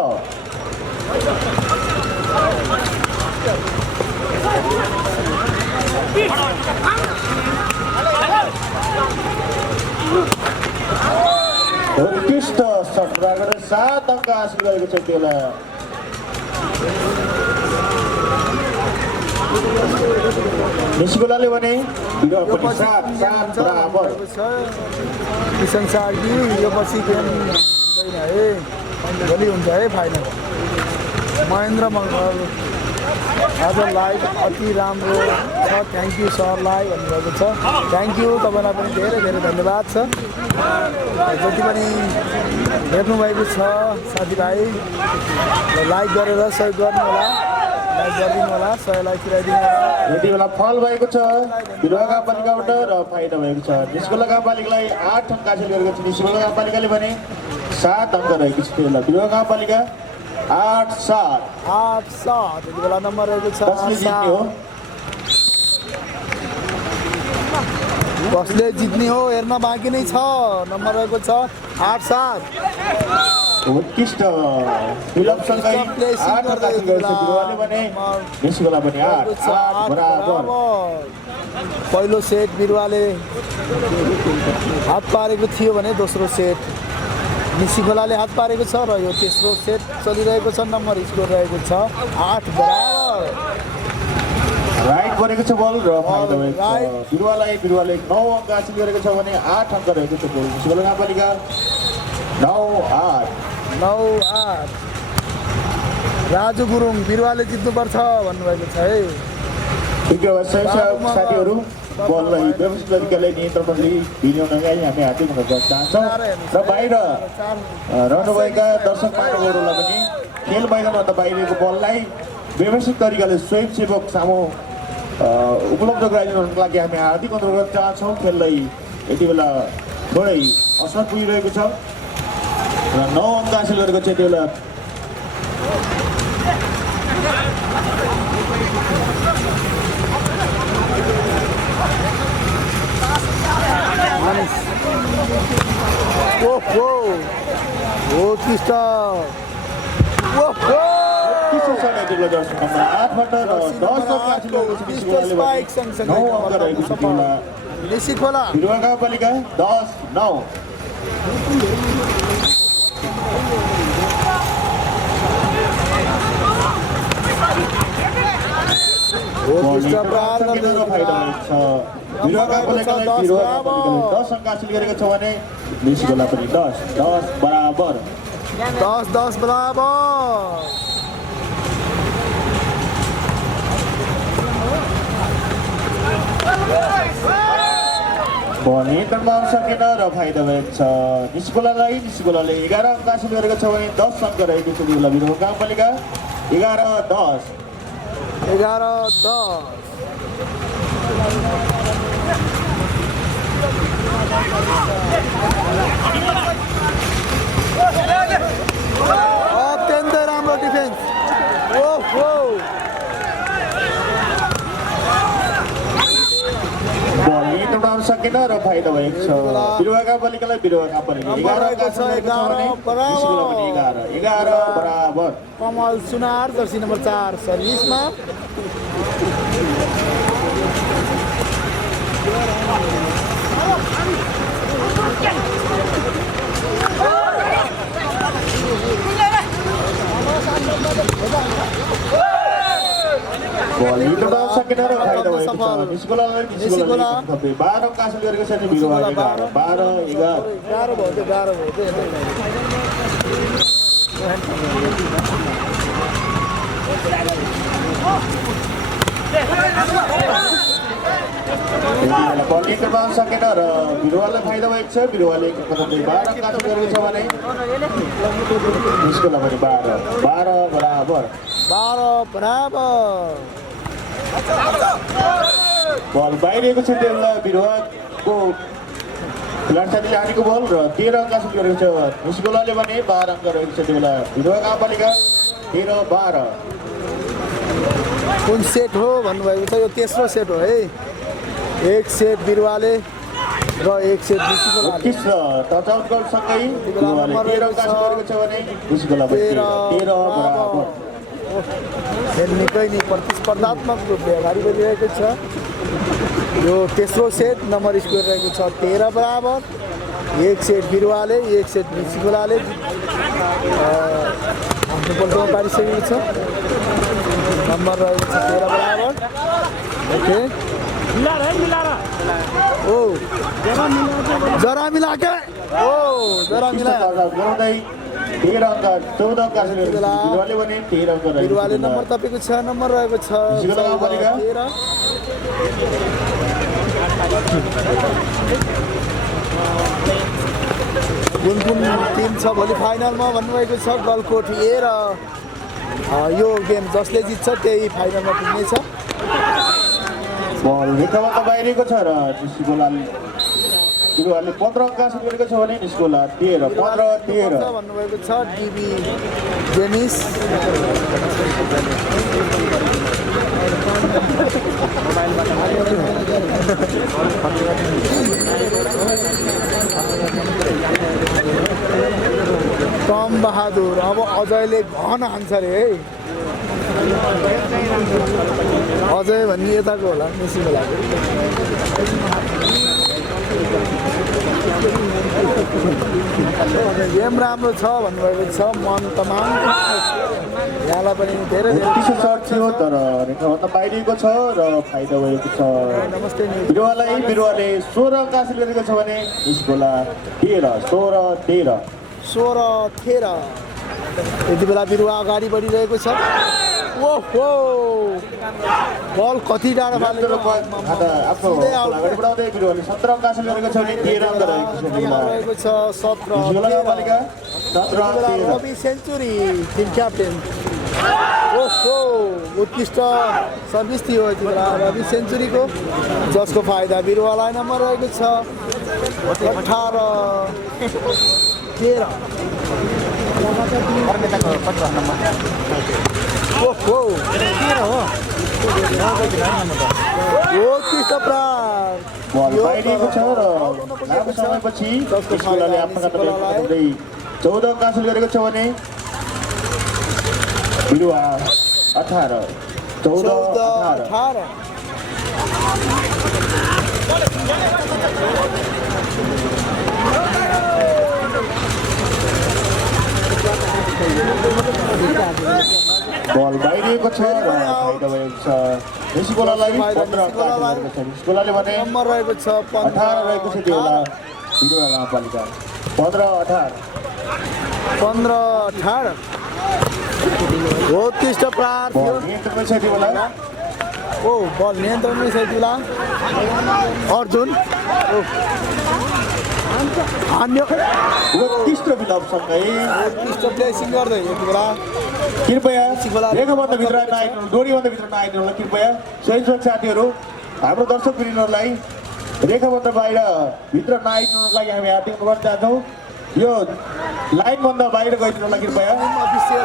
उत्कृष्ट सर्ट प्रहार गरेर 7 अङ्क हासिल गरेको छ त्यो बेला निस्कुलाले भने बिरुवा पनि 7-7 बराबर। किसन सार्की यो पछि गेम हुँदैन है, भोलि हुन्छ है फाइनल। महेन्द्र मङ्गल आज लाइभ अति राम्रो छ, थ्याङ्क यू सरलाई भन्नुभएको छ। थ्याङ्क यू, तपाईँलाई पनि धेरै धेरै धन्यवाद छ। जति पनि हेर्नुभएको छ साथीभाइ लाइक गरेर सहयोग गर्नु होला, लाइक गरिदिनु होला, 100 लाइक पुऱ्याइदिनु होला। यति बेला फल भएको छ बिरुवा गाउँपालिकाबाट र फाइदा भएको छ निस्कुला गाउँपालिकालाई 8 अङ्क हासिल गरेको छ निस्कुला गाउँपालिकाले भने 7 अङ्क रहेको छ त्यो बेला बिरुवा गाउँपालिका 8-7। 8-7 यति बेला नम्बर रहेको छ। कसले जित्ने हो? कसले जित्ने हो हेर्न बाँकी नै छ। नम्बर रहेको छ 8-7। उत्कृष्ट फिलपसँगै 8 अङ्क हासिल गरेको छ बिरुवाले भने निस्कुला पनि 8-8 बराबर। पहिलो सेट बिरुवाले हात पारेको थियो भने दोस्रो सेट निस्कुलाले हात पारेको छ र यो तेस्रो सेट चलिरहेको छ। नम्बर स्कोर रहेको छ 8 बराबर। राइट गरेको छ बल र फाइदा भएको छ बिरुवाले 9 अङ्क हासिल गरेको छ भने 8 अङ्क रहेको छ बल निस्कुला गाउँपालिका 9-8। राजु गुरुङ बिरुवाले जित्नुपर्छ भन्नुभएको छ है। ठिकै हो साथीहरू, बललाई व्यवस्थित तरिकाले नियन्त्रणले भिडियो नगाई हामी हार्दिक धन्यवाद चाहन्छौँ र बाहिर रहनुभएका दर्शक महानुभावहरूलाई पनि खेल मैदानभन्दा बाहिरको बललाई व्यवस्थित तरिकाले स्वयंसेवक सामु उपलब्ध गराइदिनुको लागि हामी हार्दिक अनुरोध चाहन्छौँ। खेललाई यति बेला थोरै असर पुगिरहेको छ र 9 अङ्क हासिल गरेको छ त्यो बेला बिरुवा गाउँपालिका 10-9। बिरुवा गाउँपालिकाले 10 अङ्क हासिल गरेको छ भने निस्कुला पनि 10-10 बराबर। 10-10 बराबर। बल नियन्त्रणमा आउन सकेन र फाइदा भएको छ निस्कोलालाई। निस्कोलाले 11 अङ्क हासिल गरेको छ भने 10 अङ्क रहेको छ बेला बिरुवा गाउँपालिका 11-10। 11-10। अत्यन्तै राम्रो डिफेन्स। ओहो बल नियन्त्रणमा आउन सकेन र फाइदा भएको छ बिरुवा गाउँपालिकालाई। बिरुवा गाउँपालिका 11 अङ्क हासिल गरेको छ भने निस्कोला पनि 11 बराबर। कमल सुनार जर्सी नम्बर 4 सर्भिसमा। बल नियन्त्रणमा आउन सकेन र फाइदा भएको छ निस्कोलालाई। निस्कोला 12 अङ्क हासिल गरेको छ नि बिरुवा 12-11। 11 भयो। बल नियन्त्रणमा आउन सकेन र बिरुवालाई फाइदा भएको छ। बिरुवाले 12 अङ्क हासिल गरेको छ भने निस्कोला पनि 12 बराबर। 12 बराबर। बल बाहिरिएको छ त्यसलाई बिरुवाको खेलाडी साथीले हानेको बल र 13 अङ्क हासिल गरेको छ निस्कोलाले भने 12 अङ्क रहेको छ त्यसलाई बिरुवा गाउँपालिका 13-12। कुन सेट हो भन्नुभएको छ? यो तेस्रो सेट हो है। एक सेट बिरुवाले र एक सेट निस्कोलाले। 21 टचआउट गोलसँगै बिरुवाले 13 अङ्क हासिल गरेको छ भने निस्कोला पनि 13 बराबर। निकै नै प्रतिस्पर्धात्मक रूपले अगाडि बढिरहेको छ। यो तेस्रो सेट नम्बर स्कोर रहेको छ 13 बराबर। एक सेट बिरुवाले एक सेट निस्कोलाले आफ्नो पल्टमा पारिसकेको छ। नम्बर रहेको छ 13 बराबर। ओके ओ जरा मिला के जरा मिला 13 अङ्क 14 अङ्क हासिल गरेको छ बिरुवाले भने 13 अङ्क रहेको छ। बिरुवाले नम्बर तपाईँको छ। नम्बर रहेको छ 13। कुन टिम छ भोलि फाइनलमा भन्नुभएको छ? गलकोट ए र यो गेम जसले जित्छ त्यही फाइनलमा पुग्नेछ। बल रेखाबाट बाहिरिएको छ र निस्कोलाले बिरुवाले 15 अङ्क हासिल गरेको छ भने निस्कोला 15-13 भन्नुभएको छ डिबी जेनिस। टम बहादुर अब अजयले घन हान्छ अरे है। अजय भन्ने यताको होला मेसीको लागि। गेम राम्रो छ भन्नुभएको छ मन तमाम। यहाँलाई पनि धेरै सर्ट थियो तर रेखाबाट बाहिरिएको छ र फाइदा भएको छ नमस्ते। बिरुवाले 16 अङ्क हासिल गरेको छ भने निस्कोला 16-13 16-13। यति बेला बिरुवा अगाडि बढिरहेको छ। ओहो बल कति टाढा आफ्नो अगाडि बढाउँदै बिरुवाले 17 अङ्क हासिल गरेको छ भने 13 अङ्क रहेको छ। 17-13 रवि सेन्चुरी टिम क्याप्टेन। ओहो उत्कृष्ट सर्भिस थियो यति बेला रवि सेन्चुरीको, जसको फाइदा बिरुवालाई। नम्बर रहेको छ 18-13। ओहो उत्कृष्ट प्रार बल बाहिरिएको छ र लामो समयपछि निस्कोलाले आफ्नो खातामा 14 अङ्क हासिल गरेको छ भने बिरुवा 14-18 बल बाहिरिएको छ र फाइदा भएको छ निस्कोलालाई। 15 अङ्क हासिल गरेको छ निस्कोलाले भने नम्बर रहेको छ 18 रहेको छ त्यो बेला बिरुवा गाउँपालिका 15-18 उत्कृष्ट प्रार थियो। नियन्त्रणमै छ त्यो बेला ओ बल नियन्त्रणमै छ यति बेला अर्जुन अन्य उत्कृष्ट विलम्बसँगै उत्कृष्ट प्लेसिङ गर्दै यति बेला कृपया रेखाबन्ध भित्र नआइदिनु डोरीबन्ध भित्र नआइदिनुलाई कृपया स्वयंसेवक साथीहरू हाम्रो दर्शक वृन्दहरूलाई रेखाबन्ध बाहिर भित्र नआइदिनुको लागि हामी हार्दिक अनुरोध गर्न चाहन्छौँ यो लाइनभन्दा बाहिर गइदिनुलाई कृपया अफिसियल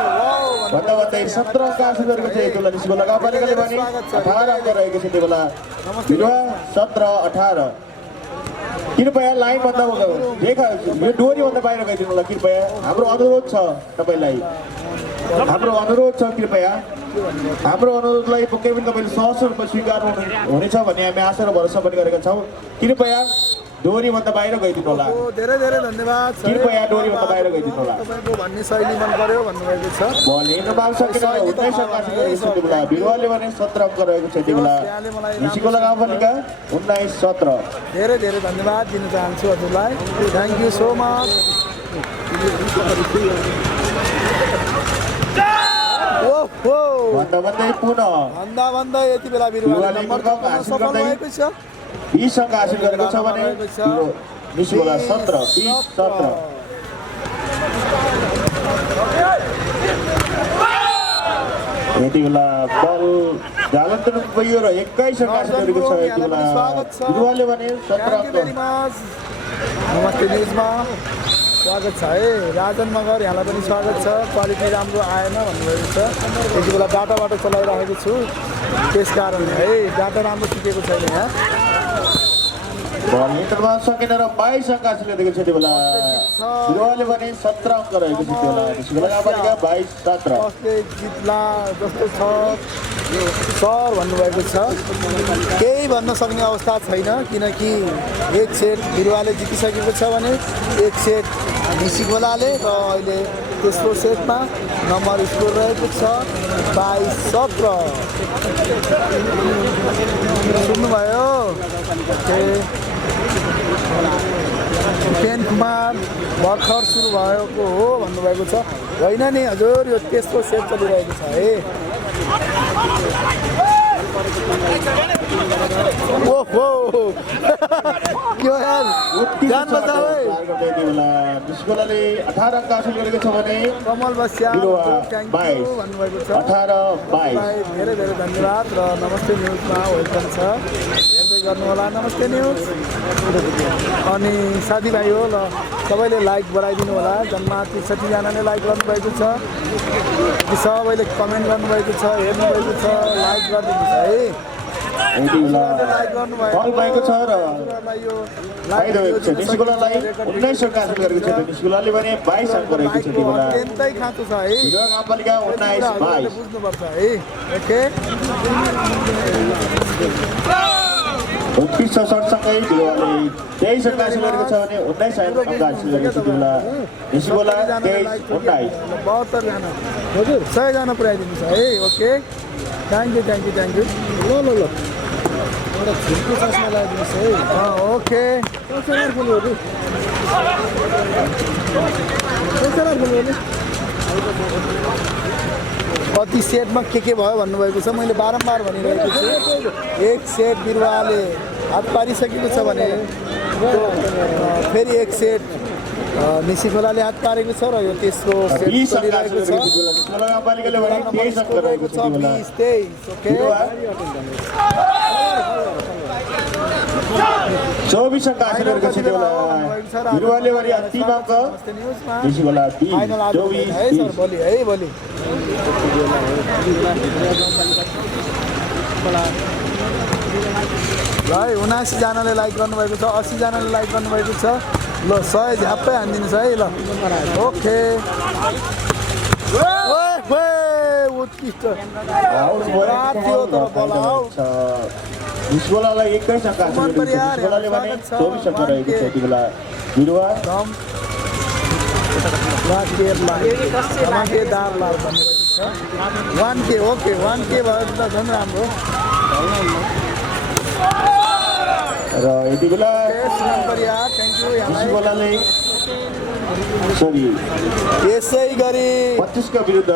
भन्दा भन्दै 17 अङ्क हासिल गरेको छ यति बेला निस्को नगरपालिकाले भने 18 अङ्क रहेको छ यति बेला बिरुवा 17 18 कृपया लाइनभन्दा रेखा यो डोरीभन्दा बाहिर गइदिनुलाई कृपया हाम्रो अनुरोध छ तपाईँलाई हाम्रो अनुरोध छ कृपया हाम्रो अनुरोधलाई पक्कै पनि तपाईँले सहज रूपमा स्वीकार हुनेछ भन्ने हामी आशा र भरोसा पनि गरेका छौँ कृपया डोरीभन्दा बाहिर गइदिनु होला धेरै धेरै धन्यवाद कृपया डोरीभन्दा बाहिर गइदिनु होला तपाईँको भन्ने शैली मन पर्यो भन्नुभएको छ बल हेर्न पाउन सकेन 19 अङ्क हासिल गरेको छ यति बेला बिरुवाले भने 17 अङ्क रहेको छ यति बेला निस्कोला गाउँपालिका 19 17 धेरै धेरै धन्यवाद दिन चाहन्छु हजुरलाई थ्याङ्क यू सो मच ओहो भन्दा भन्दै पुनः भन्दा यति बेला बिरुवाले नम्बर सफल भएको छ 20 अङ्क हासिल गरेको छ भने निस्कोला 17 20 17 यति बेला बल जालन्तरण गयो र 21 अङ्क हासिल गरेको छ यति बेला बिरुवाले भने 17 अङ्क नमस्ते न्युजमा स्वागत छ है राजन मगर यहाँलाई पनि स्वागत छ क्वालिटी राम्रो आएन भन्नुभएको छ यति बेला डाटाबाट चलाइरहेको छु त्यस कारण है डाटा राम्रो टिकेको छैन यहाँ बल इन्टरमा सकेन र 22 अङ्क हासिल गरेको छ यति बेला बिरुवाले भने 17 अङ्क रहेको छ यति बेला निस्कोला गाउँपालिका 22 17 कसले जित्ला जस्तो छ सर भन्नुभएको छ केही भन्न सक्ने अवस्था छैन किनकि एक सेट बिरुवाले जितिसकेको छ भने एक सेट निस्कोलाले र अहिले तेस्रो सेटमा नम्बर स्कोर रहेको छ 22 17 सुन्नुभयो उपेन कुमार भर्खर सुरु भएको हो भन्नुभएको छ होइन नि हजुर यो तेस्रो सेट चलिरहेको छ है ओहो के हो यार जान बचाऊ है निस्कोलाले 18 अङ्क हासिल गरेको छ भने कमल बस्या थ्याङ्क यू भन्नुभएको छ 18 22 धेरै धेरै धन्यवाद र नमस्ते न्युजमा वेलकम छ हेर्दै गर्नुहोला नमस्ते न्युज अनि साथीभाइ हो ल सबैले लाइक बढाइदिनु होला जम्मा 63 जनाले लाइक गर्नुभएको छ सबैले कमेन्ट गर्नुभएको छ हेर्नुभएको छ लाइक गरिदिनु छ है फल भएको छ र आइरहेको छ निस्कोलालाई 19 अङ्क हासिल गरेको छ निस्कोलाले भने 22 अङ्क रहेको छ यति बेला अत्यन्तै खाँचो छ है बिरुवा गाउँपालिका 19 22 बुझ्नुपर्छ है ओके उत्कृष्ट सर्टसँगै बिरुवाले 23 अङ्क हासिल गरेको छ भने 19 अङ्क हासिल गरेको छ यति बेला निस्कोला 23 19 72 जना हजुर 100 जना पुऱ्याइदिनु छ है ओके थ्याङ्क यू ल एउटा झुल्को चस्मा लगाइदिनुहोस् है ओके कति सेटमा के भयो भन्नुभएको छ मैले बारम्बार भनिरहेको छु एक सेट बिरुवाले हात पारिसकेको छ भने फेरि एक सेट निस्कोलाले हात पारेको छ र यो तेस्रो सेट चलिरहेको छ 23 अङ्क रहेको छ 20 23 ओके 24 अङ्क हासिल गरेको छ बिरुवाले भने अन्तिम अङ्क निस्कोला 3 24 है सर भोलि है भोलि ल 79 जनाले लाइक गर्नुभएको छ 80 जनाले लाइक गर्नुभएको छ ल 100 झ्याप्पै हानिदिनुहोस् है ल ओके उत्कृष्ट निस्कोलालाई 21 अङ्क हासिल गरेको छ निस्कोलाले भने 24 अङ्क रहेको छ यति बेला बिरुवा धमाकेदार लाल भन्नुभएको छ 1K ओके 1K भयो त झन् राम्रो र यति बेला थ्याङ्क यू निस्कोलाले सरी यसै गरी 25 का विरुद्ध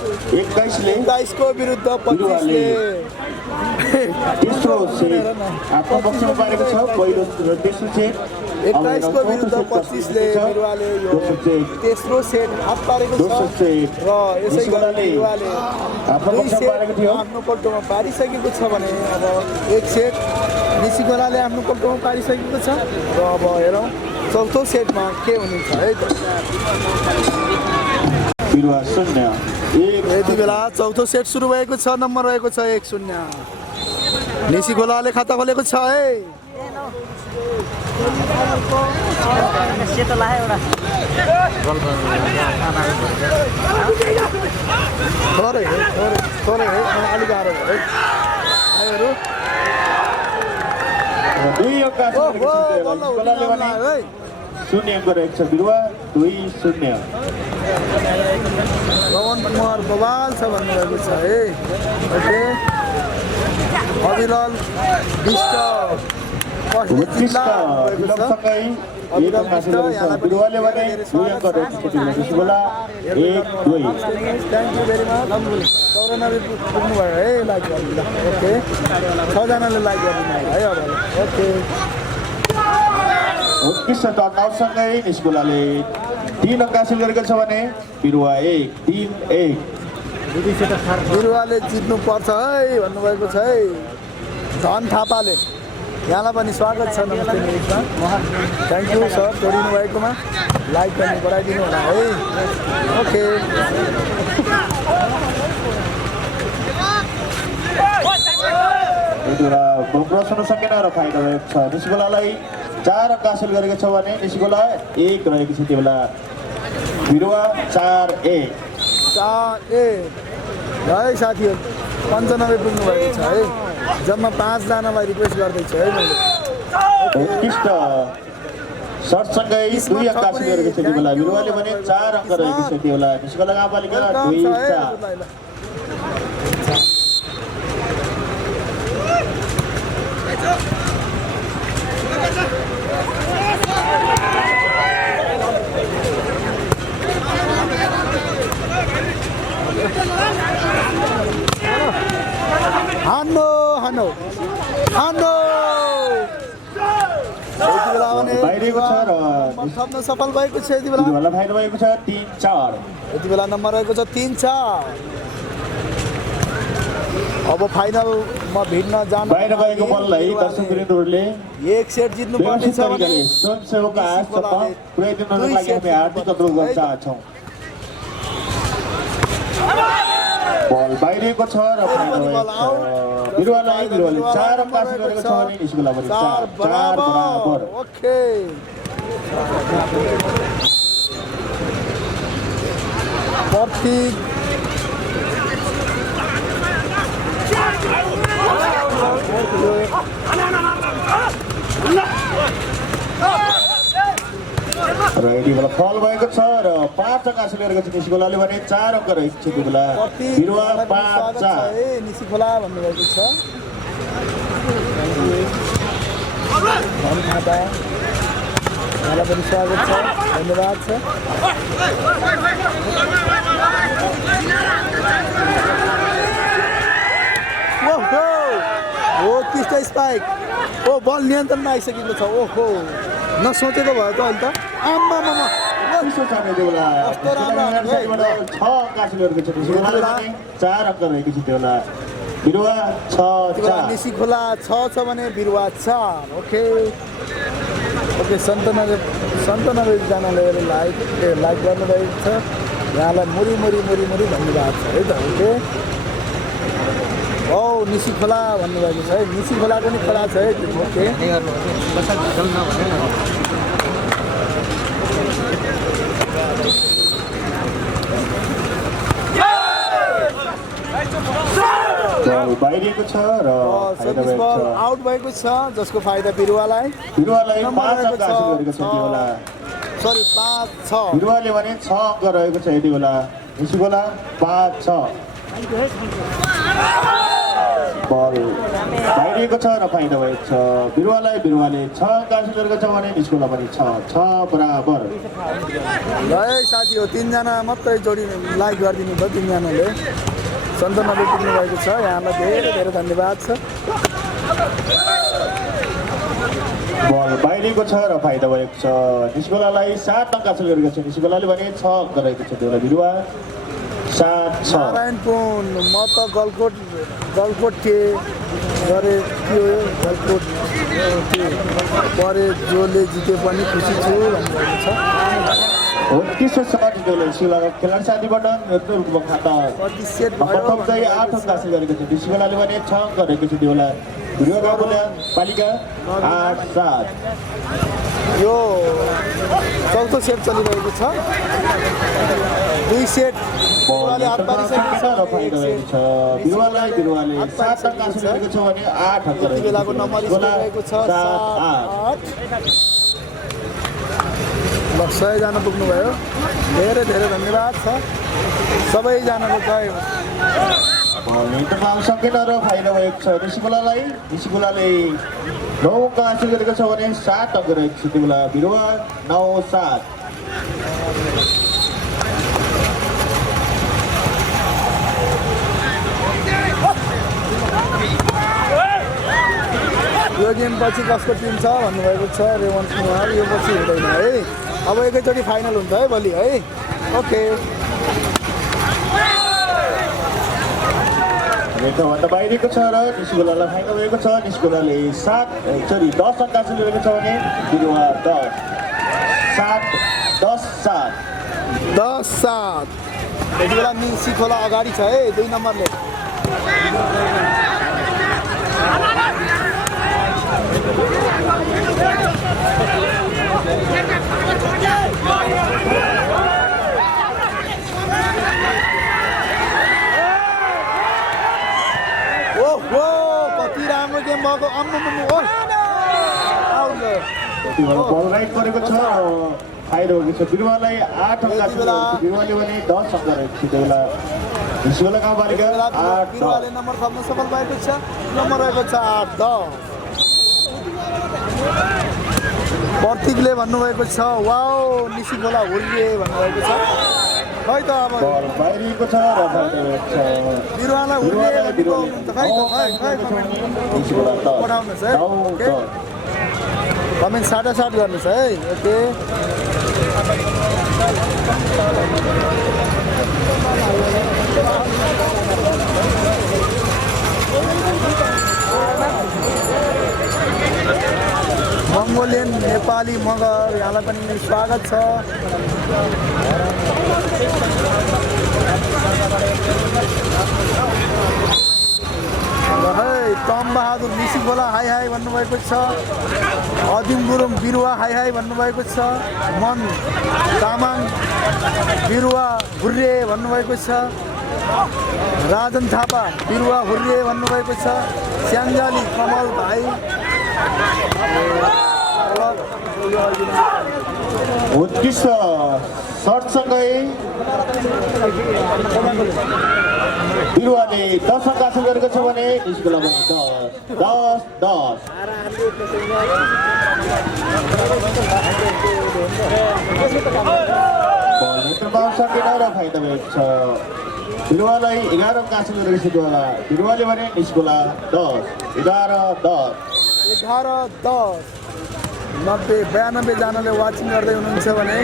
21ले 22 को विरुद्ध 25 ले तेस्रो सेट आफ्नो पक्षमा पारेको छ पहिलो र तेस्रो सेट 21 को विरुद्ध 25 ले बिरुवाले यो तेस्रो सेट हात पारेको छ दोस्रो सेट र यसै गरी बिरुवाले आफ्नो पक्षमा पारेको थियो आफ्नो कोल्टोमा पारिसकेको छ भने अब एक सेट निसिकोलाले आफ्नो कोल्टोमा पारिसकेको छ र अब हेरौँ चौथो सेटमा के हुनेछ है त बिरुवा 0 यति बेला चौथो सेट सुरु भएको छ नम्बर रहेको छ 1-0 निसिकोलाले खाता खोलेको छ है सेतो लाग्यो एउटा थोरै अलिक गाह्रो भयो है भाइहरू दुई अङ्क निसिकोलाले भने 0 अङ्क रहेको छ बिरुवा 2-0 पवन कुमार बवाल छ भन्नुभएको छ है ओके अविरल विष्ट विलम्बसँगै एक अङ्क हासिल गरेको छ बिरुवाले भने 2 अङ्क रहेको छ Nisikhola 1-2 thank you very much 94 पुग्नुभयो है लाइक गर्नु ओके 6 जनाले लाइक गर्नु है अब ओके उत्कृष्ट टर्नआउटसँगै निसिकोलाले 3 अङ्क हासिल गरेको छ भने बिरुवा 3-1 बिरुवाले जित्नु पर्छ है भन्नुभएको छ है धन थापाले यहाँलाई पनि स्वागत छ नमस्ते मिरिकमा थ्याङ्क यू सर जोडिनु भएकोमा लाइक पनि बढाइदिनु होला है ओके एउटा क्रस हुन सकेन र फाइदा भएको छ निसिकोलालाई 4 अङ्क हासिल गरेको छ भने निसिकोला 1 रहेको छ त्यो बेला बिरुवा 4-1 है साथीहरू 95 पुग्नु भएको छ है जम्मा 5 जनालाई रिक्वेस्ट गर्दैछु है मैले उत्कृष्ट सर्टसँगै 2 अङ्क हासिल गरेको छ त्यो बेला बिरुवाले भने 4 अङ्क रहेको छ त्यो बेला निसिकोला गाउँपालिका 2-4 बाहिरिएको छ र थप्न सफल भएको छ यति बेला बिरुवालाई फाइदा भएको छ 3-4 यति बेला नम्बर रहेको छ 3-4 अब फाइनलमा भिड्न जान बाहिर गएको बललाई दर्शक वृन्दहरूले एक सेट जित्नु पर्ने छ भने स्वयंसेवकका हातमा पुर्याइदिनको लागि हामी हार्दिक अनुरोध गर्न चाहन्छौँ बल बाहिरिएको छ र बिरुवाले 4 अङ्क हासिल गरेको छ भने निसिकोला पनि 4 बराबर ओके प्रतीक र यति बेला फल भएको छ र 5 अङ्क हासिल गरेको छ निसिकोलाले भने 4 अङ्क रहेको छ त्यो बेला बिरुवा 5-4 निसिकोला भन्नुभएको छ यहाँलाई पनि स्वागत छ धन्यवाद छ ओ कृष्ण स्पाइक ओ बल नियन्त्रणमा आइसकेको छ ओहो नसोचेको भयो त अहिले त आम्मामा त्यसो छ भने त्यो बेला 6 अङ्क हासिल गरेको छ निसिकोलाले भने 4 अङ्क रहेको छ त्यो बेला बिरुवा 6-4 निसिकोला 6 छ भने बिरुवा 4 ओके ओके 97 जनाले लाइक गर्नुभएको छ यहाँलाई मुरी धन्यवाद छ है त ओके औ निसिखोला भन्नुभएको छ है निसिखोला पनि खोला छ है ओके बाहिरिएको छ र आउट भएको छ जसको फाइदा बिरुवालाई 5 अङ्क हासिल गरेको छ त्यो बेला सरी 5-6 बिरुवाले भने 6 अङ्क रहेको छ यति बेला निसिकोला 5-6 बल बाहिरिएको छ र फाइदा भएको छ बिरुवाले 6 अङ्क हासिल गरेको छ भने निसिकोला पनि 6 बराबर है साथी हो 3 जना मात्रै जोडी लाइक गरिदिनु भयो 3 जनाले 97 पुग्नु भएको छ यहाँलाई धेरै धेरै धन्यवाद छ बल बाहिरको छ र फाइदा भएको छ निस्कोलालाई 7 अङ्क हासिल गरेको छ निस्कोलाले भने 6 अङ्क रहेको छ देउला बिरुवा 7-6 नारायणपुर म त गलकोट के गरे के हो गलकोट परे जोले जिते पनि खुसी छु भन्नुभएको छ 29 देउला निस्कोलाको खेलाडी साथीबाट नेतृत्व रूपमा खाता कति सेट भयो प्रथमदै 8 अङ्क हासिल गरेको छ निस्कोलाले भने 6 अङ्क रहेको छ देउला बिरुवा पालिका 8-7 यो चौथो सेट चलिरहेको छ 2 सेट बिरुवाले हात पारिसकेको छ र फाइदा भएको छ बिरुवाले 7 अङ्क हासिल गरेको छ भने 8 अङ्क यति बेलाको नम्बर रहेको छ 7-8 ल 100 जना पुग्नुभयो धेरै धेरै धन्यवाद छ सबैजनाले गयो पाउन सकेन र फाइदा भएको छ निस्कोलाले 9 अङ्क हासिल गरेको छ भने 7 अङ्क रहेको छ त्यो बेला बिरुवा 9-7 यो गेम पछि कसको टिम छ भन्नुभएको छ रेवन्स कुमार यो पछि हुँदैन है अब एकैचोटि फाइनल हुन्छ है भोलि है ओके रेखाभन्दा बाहिरको छ र निस्कोलालाई फाइदा भएको छ निस्कोलाले 10 अङ्क हासिल गरेको छ भने बिरुवा 10-7 10-7 यति बेला निसी खोला अगाडि छ है 2 नम्बरले ओहो कति राम्रो गेम भएको बल राइट गरेको छ फाइदा भएको छ बिरुवालाई 8 अङ्क हासिल गरेको छ बिरुवाले भने 10 अङ्क रहेको छ त्यो बेला निस्कोला गाउँपालिका 8-10 बिरुवाले नम्बर थप्न सफल भएको छ नम्बर रहेको छ 8-10 प्रतीकले भन्नुभएको छ वाओ निसी खोला हुर्के भन्नुभएको छ खै त अब बल बाहिरको छ र फाइदा भएको छ बिरुवालाई हुर्के पठाउनुहोस् है कमेन्ट 7.5 गर्नुहोस् है ओके मङ्गोलियन नेपाली मगर यहाँलाई पनि स्वागत छ है टम बहादुर निसी खोला हाई हाई भन्नुभएको छ अदिम गुरुङ बिरुवा हाई हाई भन्नुभएको छ मन तामाङ बिरुवा हुर्रे भन्नुभएको छ राजन थापा बिरुवा हुर्रे भन्नुभएको छ स्याङ्जाली कमल भाइ 29 सर्टसँगै बिरुवाले 10 अङ्क हासिल गरेको छ भने निस्कोला भने 10-10 सकेन र फाइदा भएको छ बिरुवालाई 11 अङ्क हासिल गरेको छ बिरुवाले भने निस्कोला 11-10 92 जनाले वाचिङ गर्दै हुनुहुन्छ भने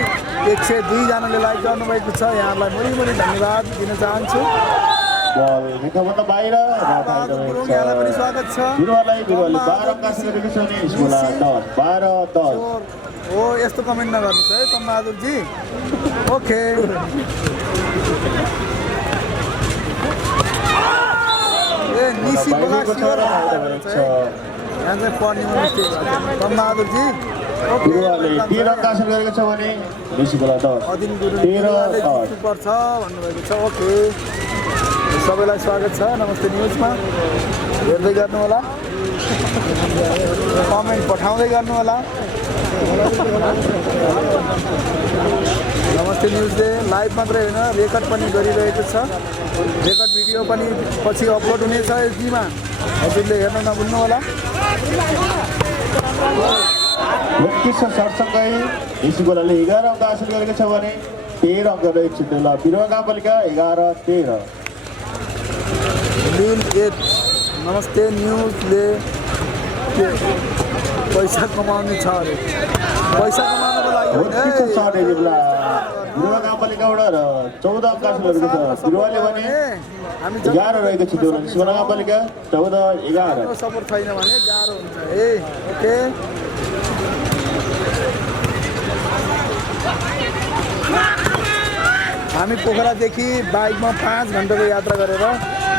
102 जनाले लाइक गर्नुभएको छ यहाँलाई मुरी धन्यवाद दिन चाहन्छु बल रेखाभन्दा बाहिर र फाइदा भएको छ स्वागत छ बिरुवाले 12 अङ्क हासिल गरेको छ भने निस्कोला 12-10 हो यस्तो कमेन्ट नगर्नुहोस् है तम बहादुरजी ओके ए निसी खोला सिवर यहाँ चाहिँ पढ्नेमा मिस्टेक भएको तम बहादुरजी बिरुवाले 13 अङ्क हासिल गरेको छ भने निस्कोला 10 अदिन गुरुङ बिरुवाले जित्नुपर्छ भन्नुभएको छ ओके सबैलाई स्वागत छ नमस्ते न्युजमा हेर्दै गर्नु होला कमेन्ट पठाउँदै गर्नु होला नमस्ते न्युजले लाइभ मात्रै होइन रेकर्ड पनि गरिरहेको छ रेकर्ड भिडियो पनि पछि अपलोड हुनेछ एसडीमा हजुरले हेर्न नभुल्नु होला उत्कृष्ट सर्टसँगै निस्कुलाले 11 अङ्क हासिल गरेको छ भने 13 अङ्क रहेको छ ल बिरुवा गाउँपालिका 11-13 लील 8 नमस्ते न्युजले पैसा कमाउने छ अरे पैसा कमाउनको लागि उत्कृष्ट सर्ट यति बेला बिरुवा गाउँपालिकाबाट र 14 अङ्क हासिल गरेको छ बिरुवाले भने हामी 11 रहेको छ त्यो निस्कुला गाउँपालिका 14-11 सपोर्ट छैन भने गाह्रो हुन्छ ओके हामी पोखरादेखि बाइकमा 5 घन्टाको यात्रा गरेर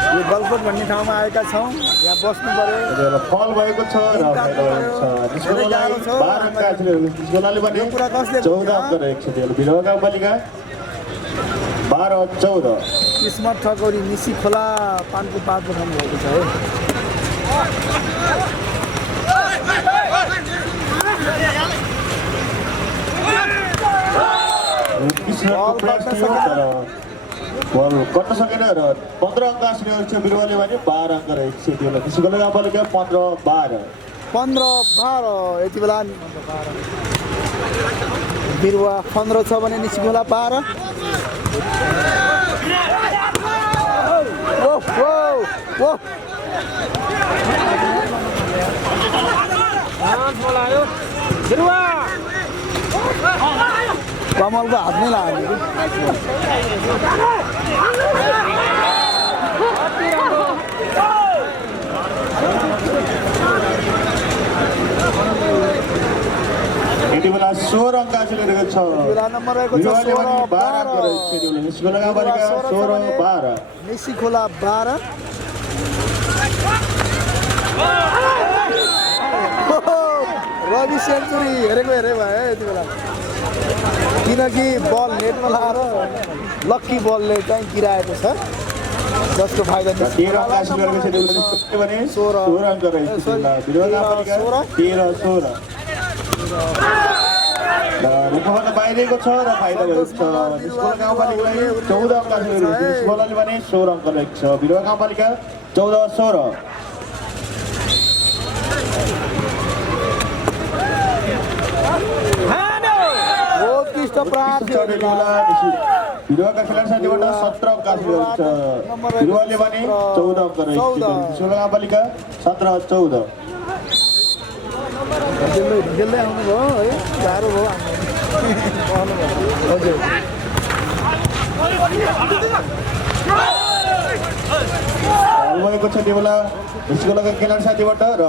यो गलकोट भन्ने ठाउँमा आएका छौँ यहाँ बस्नु पर्यो फल भएको छ र निस्कुलालाई 12 अङ्क हासिल गरेको छ निस्कुलाले भने 14 अङ्क रहेको छ त्यो बिरुवा गाउँपालिका 12-14 किस्मत ठकौरी निसी खोला पानको पातको ठाउँ भएको छ है बल कट्न सकेन र 15 अङ्क हासिल गरेको छ बिरुवाले भने 12 अङ्क रहेको छ त्यो निस्कुला गाउँपालिका 15-12 15-12 यति बेला बिरुवा 15 छ भने निसी खोला 12 कमलको हात नै लाग्यो यति बेला 16 अङ्क हासिल गरेको छ नम्बर रहेको छ बिरुवाले भने 12 अङ्क रहेको छ त्यो निस्कुला गाउँपालिका 16-12 निसी खोला 12 रवि सेन्चुरी हेरेको हेरे भयो यति बेला किनकि बल नेटमा लगाएर लक्की बलले चाहिँ गिराएको छ जसको फाइदा 13 अङ्क हासिल गरेको छ त्यो भने 16 अङ्क रहेको छ बिरुवा गाउँपालिका 13-16 र रेखाबाट बाहिरिएको छ र फाइदा भएको छ निस्कुला गाउँपालिकालाई 14 अङ्क हासिल गरेको छ निस्कुलाले भने 16 अङ्क रहेको छ बिरुवा गाउँपालिका 14-16 बिरुवाका खेलाडी साथीबाट 17 अङ्क हासिल गरेको छ बिरुवाले भने 14 अङ्क रहेको छ निस्कुला गाउँपालिका 17-14 ढिल्दै आउनुभयो है गाह्रो भयो हजुर भएको छ त्यो बेला निस्कुलाका खेलाडी साथीबाट र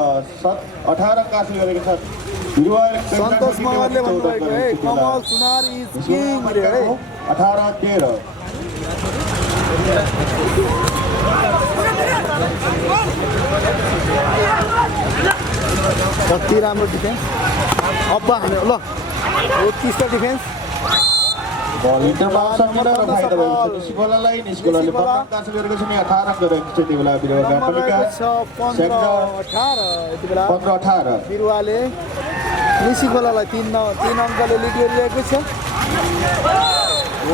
18 अङ्क हासिल गरेको छ बिरुवा सन्तोष मगरले भन्नुभएको है कमल सुनार इज किङ रे है 18-13 कति राम्रो डिफेन्स अब हाल्यो ल उत्कृष्ट डिफेन्स बल इन्टरमा सकेन र फाइदा भएको छ निस्कुलालाई निस्कुलाले 15 अङ्क हासिल गरेको छ नि 18 अङ्क रहेको छ त्यो बेला बिरुवा गाउँपालिका 15-18 यति बेला 15-18 बिरुवाले निसी खोलालाई 3 अङ्कले लिड गरिरहेको छ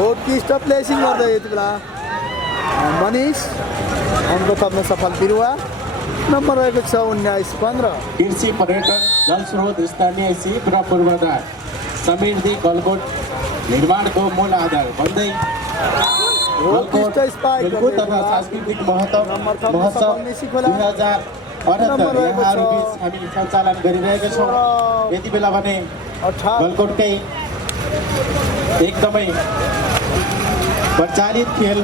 उत्कृष्ट प्लेसिङ गर्दै यति बेला मनिष अङ्क थप्न सफल बिरुवा नम्बर रहेको छ 19-15 कृषि पर्यटन जलस्रोत स्थानीय सिप र पूर्वाधार समृद्धि गलकोट निर्माणको मूल आधार भन्दै उत्कृष्ट स्पाइक खेलकुद तथा सांस्कृतिक महोत्सव 2078 यहाँहरूबीच हामी सञ्चालन गरिरहेका छौँ यति बेला भने गलकोटकै एकदमै प्रचारित खेल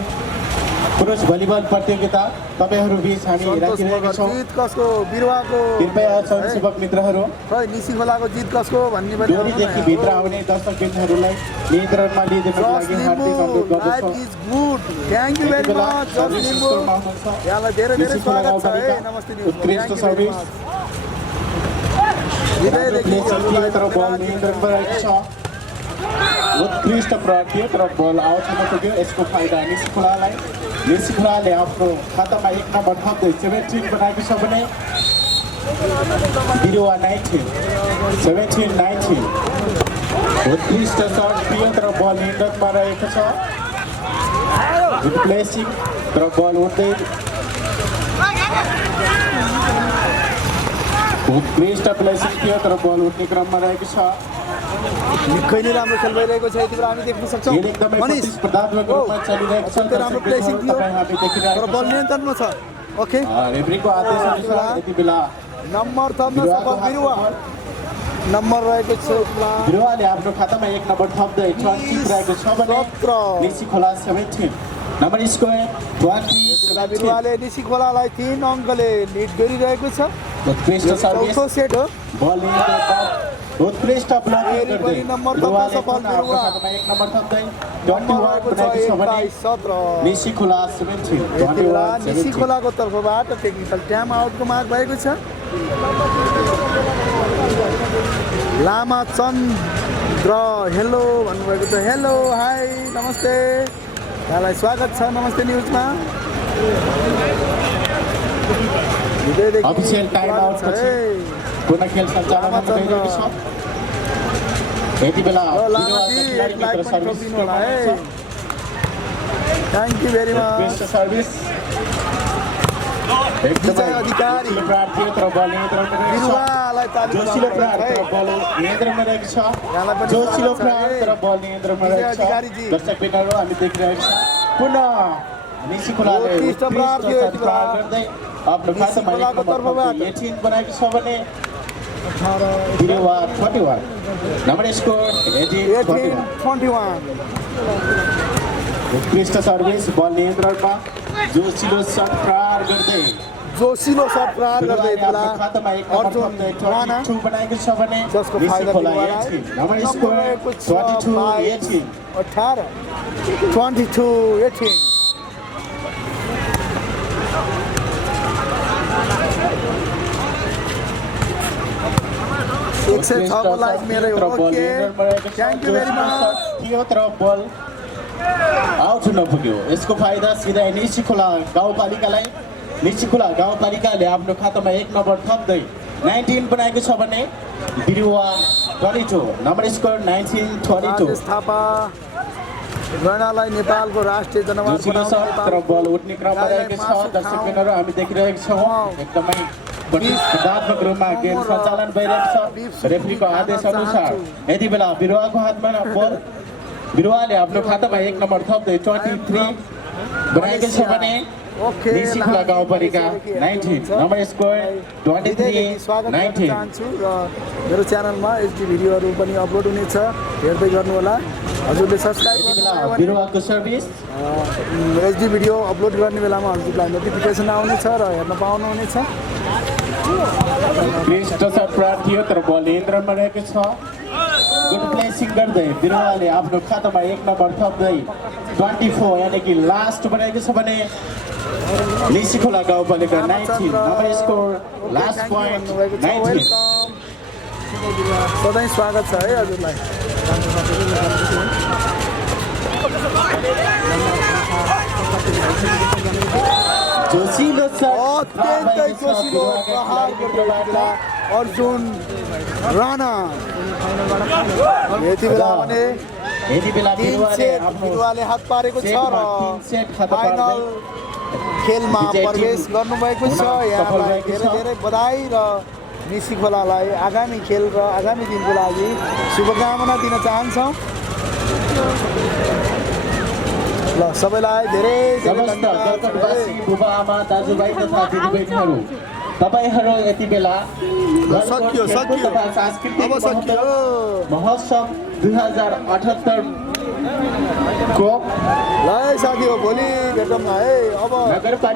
पुरुष भलिबल प्रतियोगिता तपाईँहरूबीच हामी राखिरहेका छौँ कसको बिरुवाको कृपया स्वयंसेवक मित्रहरू खै निसी खोलाको जित कसको भन्ने पनि डोरीदेखि भित्र आउने दर्शकबिन्दुहरूलाई नियन्त्रणमा लिइदिनको लागि हार्दिक अनुरोध गर्दछौँ is good thank you very much just Limbu यहाँलाई धेरै धेरै स्वागत छ है नमस्ते उत्कृष्ट सर्भिस तर बल नियन्त्रणमा रहेको छ उत्कृष्ट प्रहरी तर बल आउँछ नपुग्यो यसको फाइदा निसी खोलाले आफ्नो खातामा 1 नम्बर थप्दै 17 बनाएको छ भने बिरुवा 17-19 उत्कृष्ट सर्ट प्रिय तर बल नियन्त्रणमा रहेको छ प्लेसिङ तर बल उठ्दै उत्कृष्ट प्लेसिङ थियो तर बल उठ्ने क्रममा रहेको छ निकै नै राम्रो खेल भइरहेको छ यति बेला हामी देख्न सक्छौँ खेल एकदमै मनिष प्रतिस्पर्धात्मक रूपमा चलिरहेको छ अत्यन्तै राम्रो प्लेसिङ थियो तपाईँ हामी तर देखिरहेको बल नियन्त्रणमा छ ओके रेफ्रीको आदेश अनुसार यति बेला नम्बर थप्न सफल बिरुवा नम्बर रहेको छ बिरुवाले आफ्नो खातामा 1 नम्बर थप्दै 20 रहेको छ भने 17 निसी खोला 17 नम्बर स्कोर 20 बिरुवाले निसी खोलालाई 3 अङ्कले लिड गरिरहेको छ उत्कृष्ट सर्भिस चौथो सेट हो बल उत्कृष्ट ब्लकिङ गर्दै फेरि नम्बर थप्न बिरुवाले सफल आफ्नो बिरुवा खातामा 1 नम्बर थप्दै नम्बर 21 रहेको छ बनाएको छ भने 17 निसी खोला 17 यति बेला 21 निसी 17 खोलाको तर्फबाट टेक्निकल टाइम आउटको माग भएको छ लामा चन्द्र हेलो भन्नुभएको छ हेलो हाई नमस्ते यहाँलाई स्वागत छ नमस्ते न्युजमा अफिसियल टाइम आउट पछि पुनः खेल सञ्चालन भइरहेको छ यति बेला थ्याङ्क यू भेरी मच उत्कृष्ट सर्भिस एकदमै अधिकारी प्रार्थी तर बल नियन्त्रणमा रहेको छ बिरुवालाई ताली जोसिलो प्रहार तर बल नियन्त्रणमा रहेको छ जोसिलो प्रहार तर बल नियन्त्रणमा रहेको छ दर्शकबिनहरू हामी देखिरहेको छ पुनः निसी खोलाले उत्कृष्ट प्रहार थियो यति बेला। प्रहार गर्दै आफ्नो खातामा एक नम्बर तर्फबाट 18 बनाएको छ भने बिरुवा 21 नम्बर स्कोर 18 उत्कृष्ट सर्भिस बल नियन्त्रणमा जोसिलो सट प्रहार गर्दै जोसिलो सट प्रहार गर्दै बिरुवाले आफ्नो खातामा एक नम्बर अर्जुन थप्दै राणा 22 बनाएको छ भने जसको निसी फाइदा खोला बिरुवालाई 18 नम्बर स्कोर 22 18 22-18 106 को लाइक मेरै हो okay thank you very much थियो तर बल आउट हुन पुग्यो यसको फाइदा सिधै निसी खोला गाउँपालिकालाई निसी खोला गाउँपालिकाले आफ्नो खातामा 1 नम्बर थप्दै 19 बनाएको छ भने बिरुवा 22 नम्बर स्कोर 19-22 राजेश थापा गैँडालाई नेपालको राष्ट्रिय जनावर जोसिलो सट तर बल उठ्ने क्रममा रहेको छ दर्शकबिनहरू हामी देखिरहेको छौँ एकदमै प्रतिस्पर्धात्मक रूपमा गेम सञ्चालन भइरहेको छ रेफ्रीको आदेश अनुसार यति बेला बिरुवाको हातमा बल बिरुवाले आफ्नो खातामा 1 नम्बर थप्दै 23 बनाएको छ भने निसी खोला गाउँपालिका 19 नम्बर स्कोर 23-19 चाहन्छु र मेरो च्यानलमा एचडी भिडियोहरू पनि अपलोड हुनेछ हेर्दै गर्नु होला हजुरले सब्स्क्राइब गर्नु बिरुवाको सर्भिस एचडी भिडियो अपलोड गर्ने बेलामा हजुरलाई नोटिफिकेसन आउनेछ र हेर्न पाउनुहुनेछ उत्कृष्ट सट प्रहार थियो तर बल नियन्त्रणमा रहेको छ गुड प्लेसिङ गर्दै बिरुवाले आफ्नो खातामा 1 नम्बर थप्दै 24 यानि कि लास्ट बनाएको छ भने निसी खोला गाउँपालिका 19 नम्बर स्कोर लास्ट पोइन्ट 19 सधैँ स्वागत छ है हजुरलाई जोसिलो अत्यन्तै जोसिलो प्रहार गर्दै बेला अर्जुन राणा यति बेला भने यति बेला 3 सेट आफ्नो बिरुवाले हात पारेको छ र 3 सेट खाता फाइनल खेलमा विजय प्रवेश टिम गर्नुभएको छ हुन सफल यहाँलाई भएको धेरै छ। धेरै बधाई र निसी खोलालाई आगामी खेल र आगामी दिनको लागि शुभकामना दिन चाहन्छौँ ल सबैलाई धेरै धेरै समस्त धन्यवाद गलकटवासी बुबा आमा दाजुभाइ तथा दिदीबहिनीहरू तपाईहरू यति बेला सकियो, सकियो। तथा सांस्कृतिक अब सकियो। महोत्सव 2078 को ल है साथी हो भोलि भेटौँ न है अब नगरपालिका